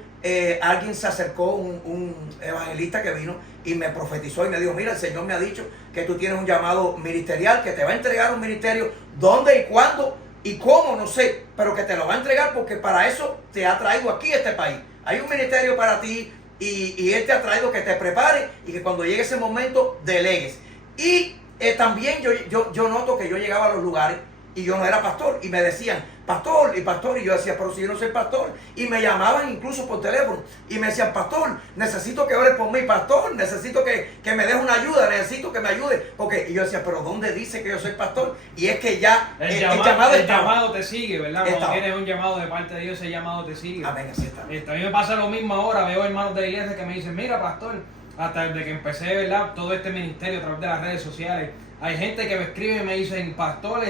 alguien se acercó, un evangelista que vino y me profetizó y me dijo, mira, el Señor me ha dicho que tú tienes un llamado ministerial, que te va a entregar un ministerio, ¿dónde y cuándo? Y cómo, no sé, pero que te lo va a entregar porque para eso te ha traído aquí a este país. Hay un ministerio para ti y Él te ha traído que te prepare y que cuando llegue ese momento delegues. Y también yo noto que yo llegaba a los lugares y yo no era pastor y me decían pastor, y yo decía, pero si yo no soy pastor, y me llamaban incluso por teléfono y me decían, pastor, necesito que ores por mí, pastor, necesito que me des una ayuda, necesito que me ayude, y yo decía, pero ¿dónde dice que yo soy pastor? Y es que ya el llamado te sigue, ¿verdad? Cuando tienes un llamado de parte de Dios, ese llamado te sigue. Amén, así está. A mí me pasa lo mismo ahora, veo hermanos de la iglesia que me dicen, mira, pastor, hasta desde que empecé, ¿verdad?, todo este ministerio a través de las redes sociales, hay gente que me escribe y me dicen, pastor,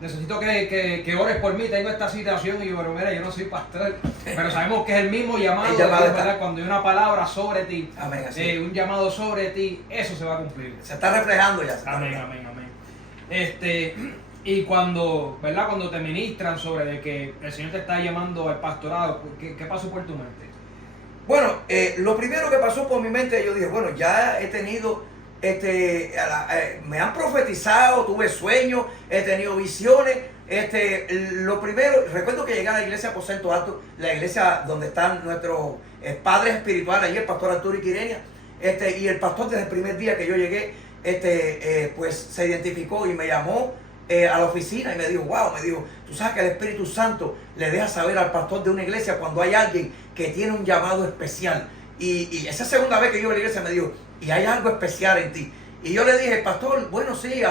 necesito que ores por mí, tengo esta situación. Y yo, pero mira, yo no soy pastor, pero sabemos que es el mismo llamado de Dios, ¿verdad? Cuando hay una palabra sobre ti, amén, un llamado sobre ti, eso se va a cumplir. Se está reflejando ya. Amén. Y cuando, ¿verdad?, cuando te ministran sobre de que el Señor te está llamando al pastorado, ¿qué pasó por tu mente? Bueno, lo primero que pasó por mi mente, yo dije, bueno, ya he tenido, me han profetizado, tuve sueños, he tenido visiones. Lo primero, recuerdo que llegué a la iglesia Aposento Alto, la iglesia donde están nuestros padres espirituales, allí el pastor Arturo Iquirenia, y el pastor desde el primer día que yo llegué, pues se identificó y me llamó a la oficina y me dijo, wow, tú sabes que el Espíritu Santo le deja saber al pastor de una iglesia cuando hay alguien que tiene un llamado especial. Y esa segunda vez que yo iba a la iglesia me dijo, y hay algo especial en ti. Y yo le dije, pastor, bueno, sí,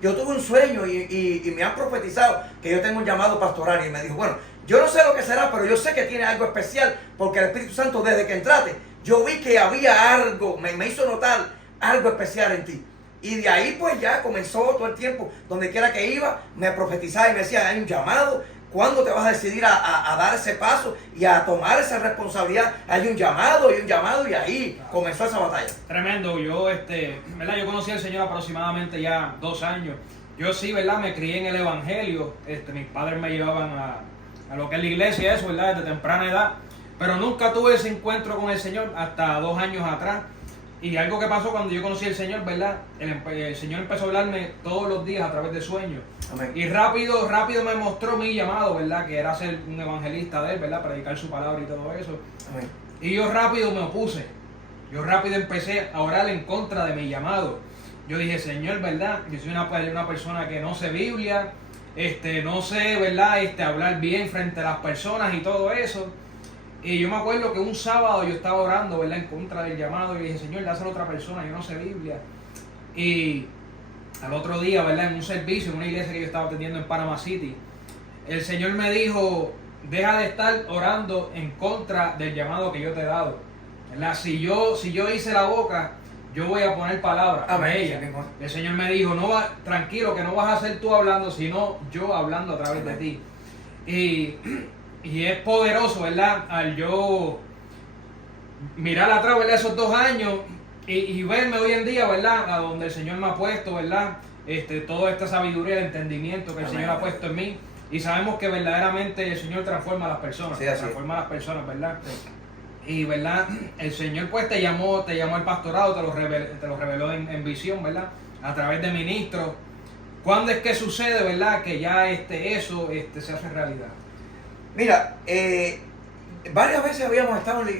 yo tuve un sueño y me han profetizado que yo tengo un llamado pastoral. Y me dijo, bueno, yo no sé lo que será, pero yo sé que tiene algo especial, porque el Espíritu Santo, desde que entraste, yo vi que había algo, me hizo notar algo especial en ti. Y de ahí pues ya comenzó todo el tiempo, donde quiera que iba, me profetizaba y me decía, hay un llamado. ¿Cuándo te vas a decidir a dar ese paso y a tomar esa responsabilidad? Hay un llamado y ahí comenzó esa batalla. Tremendo. Yo, ¿verdad? Yo conocí al Señor aproximadamente ya 2 años. Yo sí, ¿verdad? Me crié en el Evangelio. Mis padres me llevaban a lo que es la iglesia, eso, ¿verdad? Desde temprana edad. Pero nunca tuve ese encuentro con el Señor hasta 2 años atrás. Y algo que pasó cuando yo conocí al Señor, ¿verdad? El Señor empezó a hablarme todos los días a través de sueños. Amén. Y rápido me mostró mi llamado, ¿verdad? Que era ser un evangelista de él, ¿verdad? Predicar su palabra y todo eso. Amén. Y yo rápido me opuse. Yo rápido empecé a orar en contra de mi llamado. Yo dije, Señor, ¿verdad? Yo soy una persona que no sé Biblia, no sé, ¿verdad? Hablar bien frente a las personas y todo eso. Y yo me acuerdo que un sábado yo estaba orando, ¿verdad? En contra del llamado y dije, Señor, dáselo a otra persona, yo no sé Biblia. Y al otro día, ¿verdad? En un servicio, en una iglesia que yo estaba atendiendo en Panama City, el Señor me dijo, deja de estar orando en contra del llamado que yo te he dado, ¿verdad? Si yo hice la boca, yo voy a poner palabras a ella. El Señor me dijo, tranquilo, que no vas a ser tú hablando, sino yo hablando a través de ti. Y es poderoso, ¿verdad? Al yo mirar atrás, ¿verdad? Esos 2 años y verme hoy en día, ¿verdad? A donde el Señor me ha puesto, ¿verdad? Toda esta sabiduría, el entendimiento que el Señor ha puesto en mí. Y sabemos que verdaderamente el Señor transforma a las personas. Sí, transforma a las personas, ¿verdad? Y, ¿verdad? El Señor pues te llamó al pastorado, te lo reveló en visión, ¿verdad? A través de ministros. ¿Cuándo es que sucede, verdad? Que ya eso se hace realidad. Mira, varias veces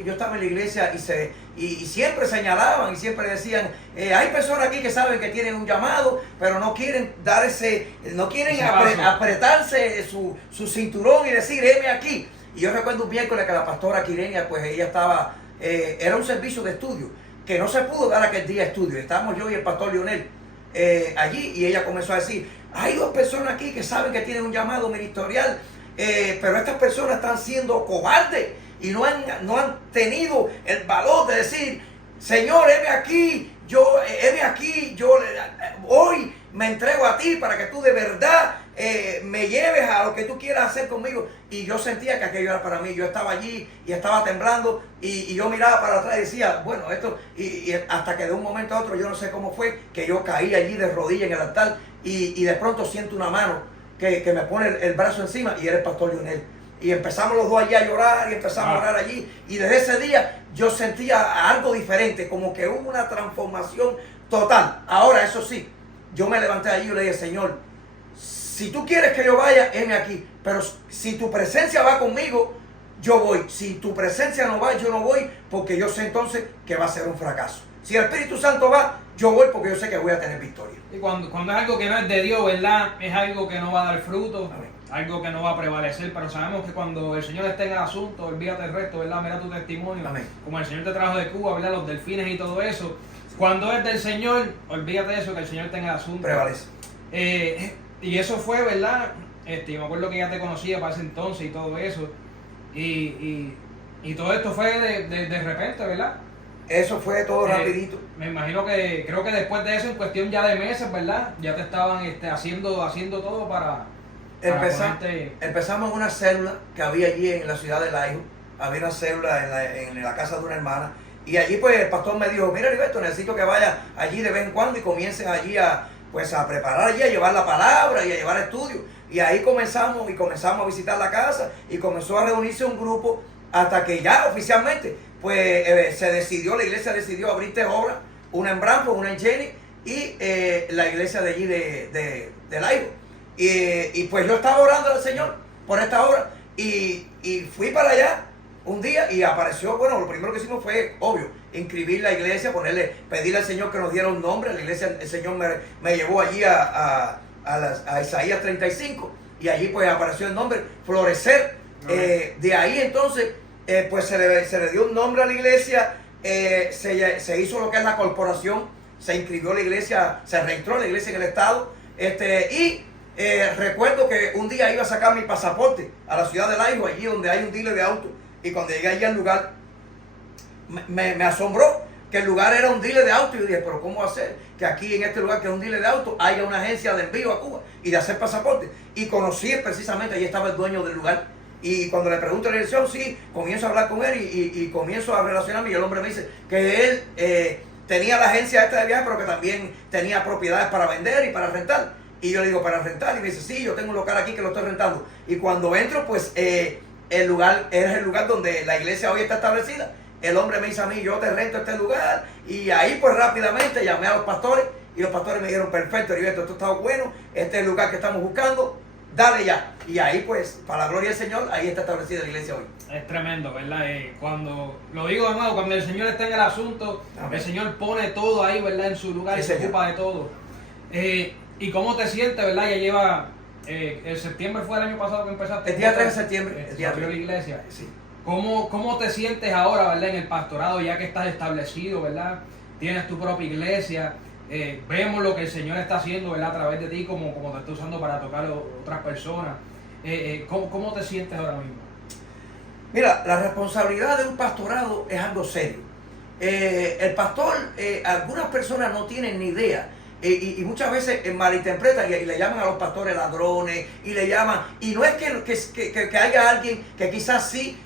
yo estaba en la iglesia y siempre señalaban y siempre decían, hay personas aquí que saben que tienen un llamado, pero no quieren no quieren apretarse su cinturón y decir, heme aquí. Y yo recuerdo un miércoles que la pastora Quirenia, pues ella estaba, era un servicio de estudio, que no se pudo dar aquel día de estudio. Estábamos yo y el pastor Leonel allí y ella comenzó a decir, hay 2 personas aquí que saben que tienen un llamado ministerial, pero estas personas están siendo cobardes y no han tenido el valor de decir, Señor, heme aquí, hoy me entrego a ti para que tú de verdad me lleves a lo que tú quieras hacer conmigo. Y yo sentía que aquello era para mí. Yo estaba allí y estaba temblando y yo miraba para atrás y decía, bueno, esto, y hasta que de un momento a otro, yo no sé cómo fue, que yo caí allí de rodillas en el altar y de pronto siento una mano que me pone el brazo encima y era el pastor Leonel. Y empezamos los dos allí a llorar y empezamos a orar allí. Y desde ese día yo sentía algo diferente, como que hubo una transformación total. Ahora, eso sí, yo me levanté allí y le dije, Señor, si tú quieres que yo vaya, heme aquí. Pero si tu presencia va conmigo, yo voy. Si tu presencia no va, yo no voy, porque yo sé entonces que va a ser un fracaso. Si el Espíritu Santo va, yo voy porque yo sé que voy a tener victoria. Y cuando es algo que no es de Dios, ¿verdad? Es algo que no va a dar fruto. Amén. Algo que no va a prevalecer, pero sabemos que cuando el Señor esté en el asunto, olvídate del resto, ¿verdad? Mira tu testimonio. Amén. Como el Señor te trajo de Cuba, ¿verdad? Los delfines y todo eso. Cuando es del Señor, olvídate de eso, que el Señor esté en el asunto. Prevalece. Y eso fue, ¿verdad? Yo me acuerdo que ya te conocía para ese entonces y todo eso. Y todo esto fue de repente, ¿verdad? Eso fue todo rapidito. Me imagino creo que después de eso, en cuestión ya de meses, ¿verdad? Ya te estaban haciendo todo para Empezamos una célula que había allí en la ciudad de Laijo. Había una célula en la casa de una hermana. Y allí pues el pastor me dijo, mira Heriberto, necesito que vayas allí de vez en cuando y comiences allí a preparar allí, a llevar la palabra y a llevar estudios. Y ahí comenzamos a visitar la casa y comenzó a reunirse un grupo hasta que ya oficialmente pues la iglesia decidió abrir 3 obras, una en Branford, una en Jenny y la iglesia de allí de Laivo. Y pues yo estaba orando al Señor por esta obra y fui para allá un día y apareció, bueno, lo primero que hicimos fue, obvio, inscribir la iglesia, pedirle al Señor que nos diera un nombre. La iglesia, el Señor me llevó allí a Isaías 35 y allí pues apareció el nombre, Florecer. De ahí entonces pues se le dio un nombre a la iglesia, se hizo lo que es la corporación, se inscribió la iglesia, se registró la iglesia en el estado, recuerdo que un día iba a sacar mi pasaporte a la ciudad de Laijo, allí donde hay un dealer de autos, y cuando llegué allí al lugar me asombró que el lugar era un dealer de autos. Y yo dije, pero ¿cómo hacer que aquí en este lugar que es un dealer de autos haya una agencia de envío a Cuba y de hacer pasaporte? Y conocí precisamente, allí estaba el dueño del lugar. Y cuando le pregunto la dirección, sí, comienzo a hablar con él y comienzo a relacionarme. Y el hombre me dice que él tenía la agencia esta de viaje, pero que también tenía propiedades para vender y para rentar. Y yo le digo, ¿para rentar? Y me dice, sí, yo tengo un local aquí que lo estoy rentando. Y cuando entro, pues el lugar es el lugar donde la iglesia hoy está establecida. El hombre me dice a mí, yo te rento este lugar. Y ahí pues rápidamente llamé a los pastores y los pastores me dijeron, perfecto, Heriberto, esto está bueno, este es el lugar que estamos buscando, dale ya. Y ahí pues, para la gloria del Señor, ahí está establecida la iglesia hoy. Es tremendo, ¿verdad? Cuando, lo digo de nuevo, cuando el Señor está en el asunto, Amén. el Señor pone todo ahí, ¿verdad? En su lugar Sí, y se Señor. ocupa de todo. ¿Y cómo te sientes, verdad? Ya lleva, el septiembre fue el año pasado que empezaste. El día 3 de septiembre. El Se día abrió 3. la iglesia. Sí. ¿Cómo te sientes ahora, verdad? En el pastorado, ya que estás establecido, ¿verdad? Tienes tu propia iglesia. Vemos lo que el Señor está haciendo, ¿verdad? A través de ti, como te está usando para tocar a otras personas. ¿Cómo te sientes ahora mismo? Mira, la responsabilidad de un pastorado es algo serio. El pastor, algunas personas no tienen ni idea. Y muchas veces malinterpretan y le llaman a los pastores ladrones y le llaman, y no es que haya alguien que quizás sí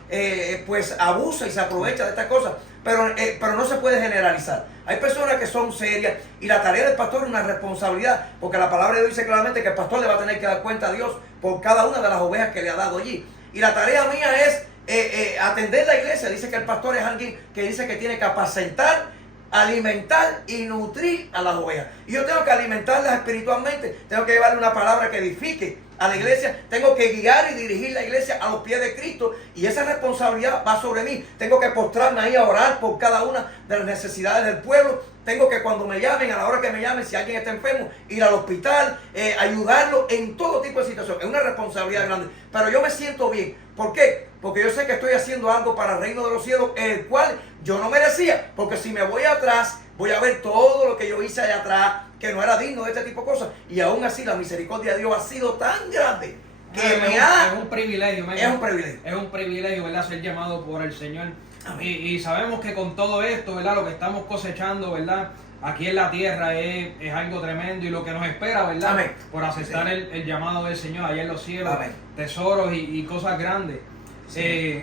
pues abusa y se aprovecha de estas cosas, pero no se puede generalizar. Hay personas que son serias y la tarea del pastor es una responsabilidad, porque la palabra de Dios dice claramente que el pastor le va a tener que dar cuenta a Dios por cada una de las ovejas que le ha dado allí. Y la tarea mía es atender la iglesia. Dice que el pastor es alguien que dice que tiene que apacentar, alimentar y nutrir a las ovejas. Y yo tengo que alimentarlas espiritualmente, tengo que llevarle una palabra que edifique a la iglesia, tengo que guiar y dirigir la iglesia a los pies de Cristo, y esa responsabilidad va sobre mí. Tengo que postrarme ahí a orar por cada una de las necesidades del pueblo. Tengo que, cuando me llamen, a la hora que me llamen, si alguien está enfermo, ir al hospital, ayudarlo en todo tipo de situación. Es una responsabilidad grande, pero yo me siento bien. ¿Por qué? Porque yo sé que estoy haciendo algo para el reino de los cielos, el cual yo no merecía. Porque si me voy atrás, voy a ver todo lo que yo hice allá atrás, que no era digno de este tipo de cosas. Y aún así la misericordia de Dios ha sido tan grande que Es un privilegio, es un privilegio. Es un privilegio, ¿verdad? Ser llamado por el Señor. Amén. Y sabemos que con todo esto, ¿verdad? Lo que estamos cosechando, ¿verdad? Aquí en la tierra es algo tremendo, y lo que nos espera, ¿verdad? Amén. Por aceptar Sí. el llamado del Señor allá en los cielos. Amén. Tesoros y cosas grandes. Sí.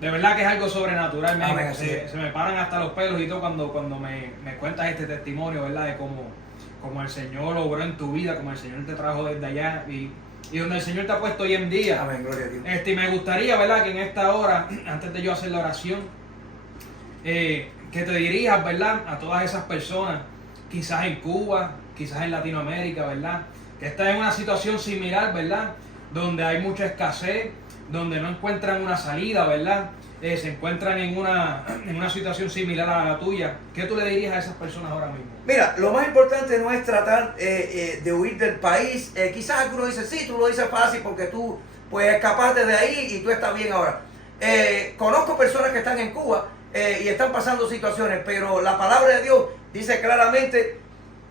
De verdad que es algo sobrenatural. Amén, así Se me paran hasta los pelos y todo cuando me cuentas este testimonio, ¿verdad? De cómo el Señor obró en tu vida, como el Señor te trajo desde allá y donde el Señor te ha puesto hoy en día. Amén, gloria a Dios. Y me gustaría, ¿verdad?, que en esta hora, antes de yo hacer la oración, que te dirijas, ¿verdad?, a todas esas personas, quizás en Cuba, quizás en Latinoamérica, ¿verdad?, que están en una situación similar, ¿verdad?, donde hay mucha escasez, donde no encuentran una salida, ¿verdad?, se encuentran en una situación similar a la tuya. ¿Qué tú le dirías a esas personas ahora mismo? Mira, lo más importante no es tratar de huir del país. Quizás algunos dicen, sí, tú lo dices fácil porque tú pues escapaste de ahí y tú estás bien ahora. Conozco personas que están en Cuba y están pasando situaciones, pero la palabra de Dios dice claramente,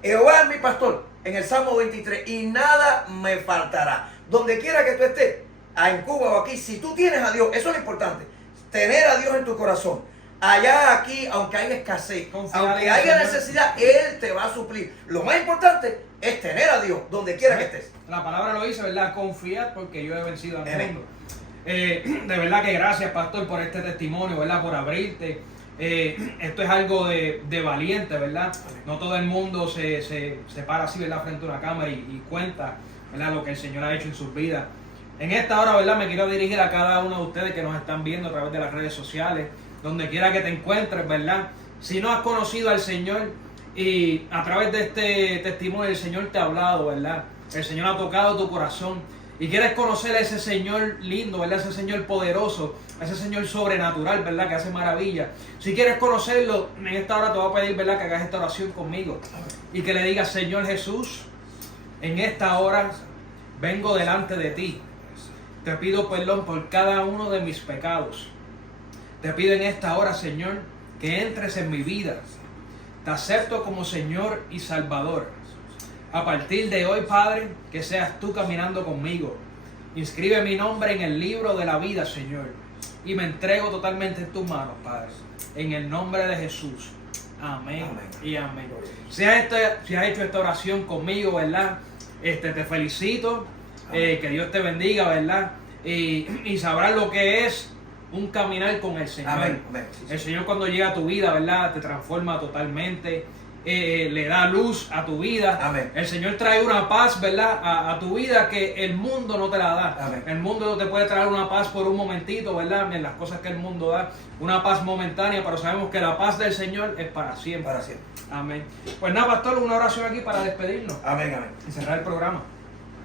Jehová es mi pastor, en el Salmo 23, y nada me faltará. Donde quiera que tú estés, en Cuba o aquí, si tú tienes a Dios, eso es lo importante, tener a Dios en tu corazón. Allá, aquí, aunque haya escasez, aunque haya necesidad, Él te va a suplir. Lo más importante es tener a Dios donde quiera que estés. La palabra lo dice, ¿verdad? Confiar porque yo he vencido al Amén. mundo. De verdad que gracias, pastor, por este testimonio, ¿verdad? Por abrirte. Esto es algo de valiente, ¿verdad? No todo el mundo se para así, ¿verdad?, frente a una cámara y cuenta, ¿verdad?, lo que el Señor ha hecho en sus vidas. En esta hora, ¿verdad?, me quiero dirigir a cada uno de ustedes que nos están viendo a través de las redes sociales, donde quiera que te encuentres, ¿verdad? Si no has conocido al Señor y a través de este testimonio el Señor te ha hablado, ¿verdad? El Señor ha tocado tu corazón y quieres conocer a ese Señor lindo, ¿verdad? Ese Señor poderoso, a ese Señor sobrenatural, ¿verdad?, que hace maravillas. Si quieres conocerlo, en esta hora te voy a pedir, ¿verdad?, que hagas esta oración conmigo y que le digas, Señor Jesús, en esta hora vengo delante de ti. Te pido perdón por cada uno de mis pecados. Te pido en esta hora, Señor, que entres en mi vida. Te acepto como Señor y Salvador. A partir de hoy, Padre, que seas tú caminando conmigo. Inscribe mi nombre en el libro de la vida, Señor. Y me entrego totalmente en tus manos, Padre. En el nombre de Jesús. Amén, Amén. y amén. Si has hecho esta oración conmigo, ¿verdad? Te felicito. Que Dios te bendiga, ¿verdad? Y sabrás lo que es un caminar con el Señor. Amén. Amén. Sí, sí. El Señor, cuando llega a tu vida, ¿verdad?, te transforma totalmente. le da luz a tu vida. Amén. El Señor trae una paz, ¿verdad? A tu vida que el mundo no te la da. Amén. El mundo no te puede traer una paz por un momentito, ¿verdad? En las cosas que el mundo da, una paz momentánea, pero sabemos que la paz del Señor es para siempre. Para siempre. Amén. Pues nada, pastor, una oración aquí para despedirnos Amén, amén. y cerrar el programa.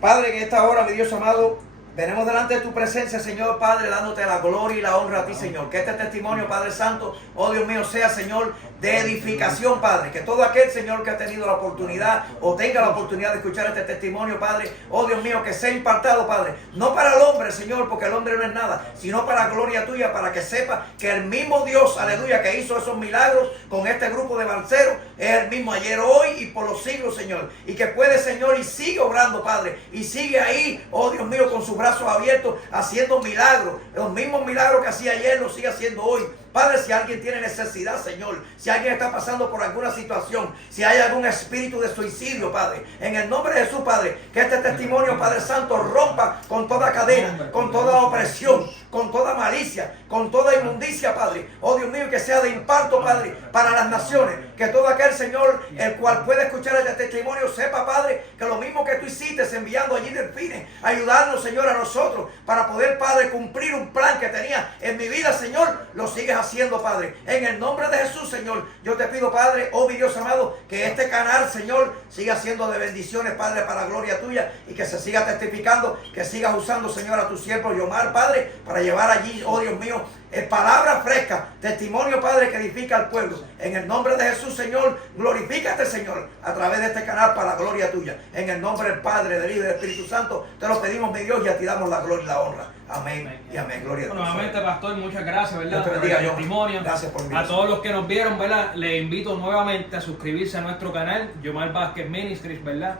Padre, en esta hora, mi Dios amado, venimos delante de tu presencia, Señor Padre, dándote la gloria y la honra a ti, Señor. Que este testimonio, Padre Santo, oh Dios mío, sea, Señor, de edificación, Padre. Que todo aquel, Señor, que ha tenido la oportunidad o tenga la oportunidad de escuchar este testimonio, Padre, oh Dios mío, que sea impartado, Padre. No para el hombre, Señor, porque el hombre no es nada, sino para la gloria tuya, para que sepa que el mismo Dios, aleluya, que hizo esos milagros con este grupo de balseros, es el mismo ayer, hoy y por los siglos, Señor. Y que puede, Señor, y sigue obrando, Padre. Y sigue ahí, oh Dios mío, con sus brazos abiertos, haciendo milagros. Los mismos milagros que hacía ayer, los sigue haciendo hoy. Padre, si alguien tiene necesidad, Señor, si alguien está pasando por alguna situación, si hay algún espíritu de suicidio, Padre, en el nombre de Jesús, Padre, que este testimonio, Padre Santo, rompa con toda cadena, con toda opresión, con toda malicia, con toda inmundicia, Padre. Oh Dios mío, que sea de impacto, Padre, para las naciones. Que todo aquel, Señor, el cual pueda escuchar este testimonio, sepa, Padre, que lo mismo que tú hiciste enviando allí delfines, ayudarnos, Señor, a nosotros, para poder, Padre, cumplir un plan que tenía en mi vida, Señor, lo sigues haciendo, Padre. En el nombre de Jesús, Señor, yo te pido, Padre, oh mi Dios amado, que este canal, Señor, siga siendo de bendiciones, Padre, para la gloria tuya, y que se siga testificando, que sigas usando, Señor, a tu siervo Yomar, Padre, para llevar allí, oh Dios mío, palabra fresca, testimonio, Padre, que edifica al pueblo. En el nombre de Jesús, Señor, glorifícate, Señor, a través de este canal para la gloria tuya. En el nombre del Padre, del Hijo y del Espíritu Santo, te lo pedimos, mi Dios, y a ti damos la gloria y la honra. Amén y amén. Gloria a Dios. Nuevamente, pastor, muchas gracias, ¿verdad? Dios te Por bendiga, el yo. testimonio. Gracias por mi A todos los que nos vieron, ¿verdad? Les invito nuevamente a suscribirse a nuestro canal, Yomar Vázquez Ministries, ¿verdad?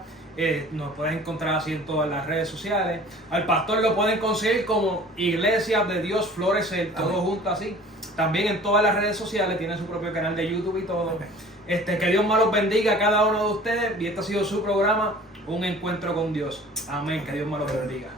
Nos pueden encontrar así en todas las redes sociales. Al pastor lo pueden conseguir como Iglesia de Dios Florecer, todo junto así. También en todas las redes sociales, tiene su propio canal de YouTube y todo. Que Dios más los bendiga a cada uno de ustedes. Y este ha sido su programa, Un Encuentro con Dios. Amén, que Dios más los bendiga.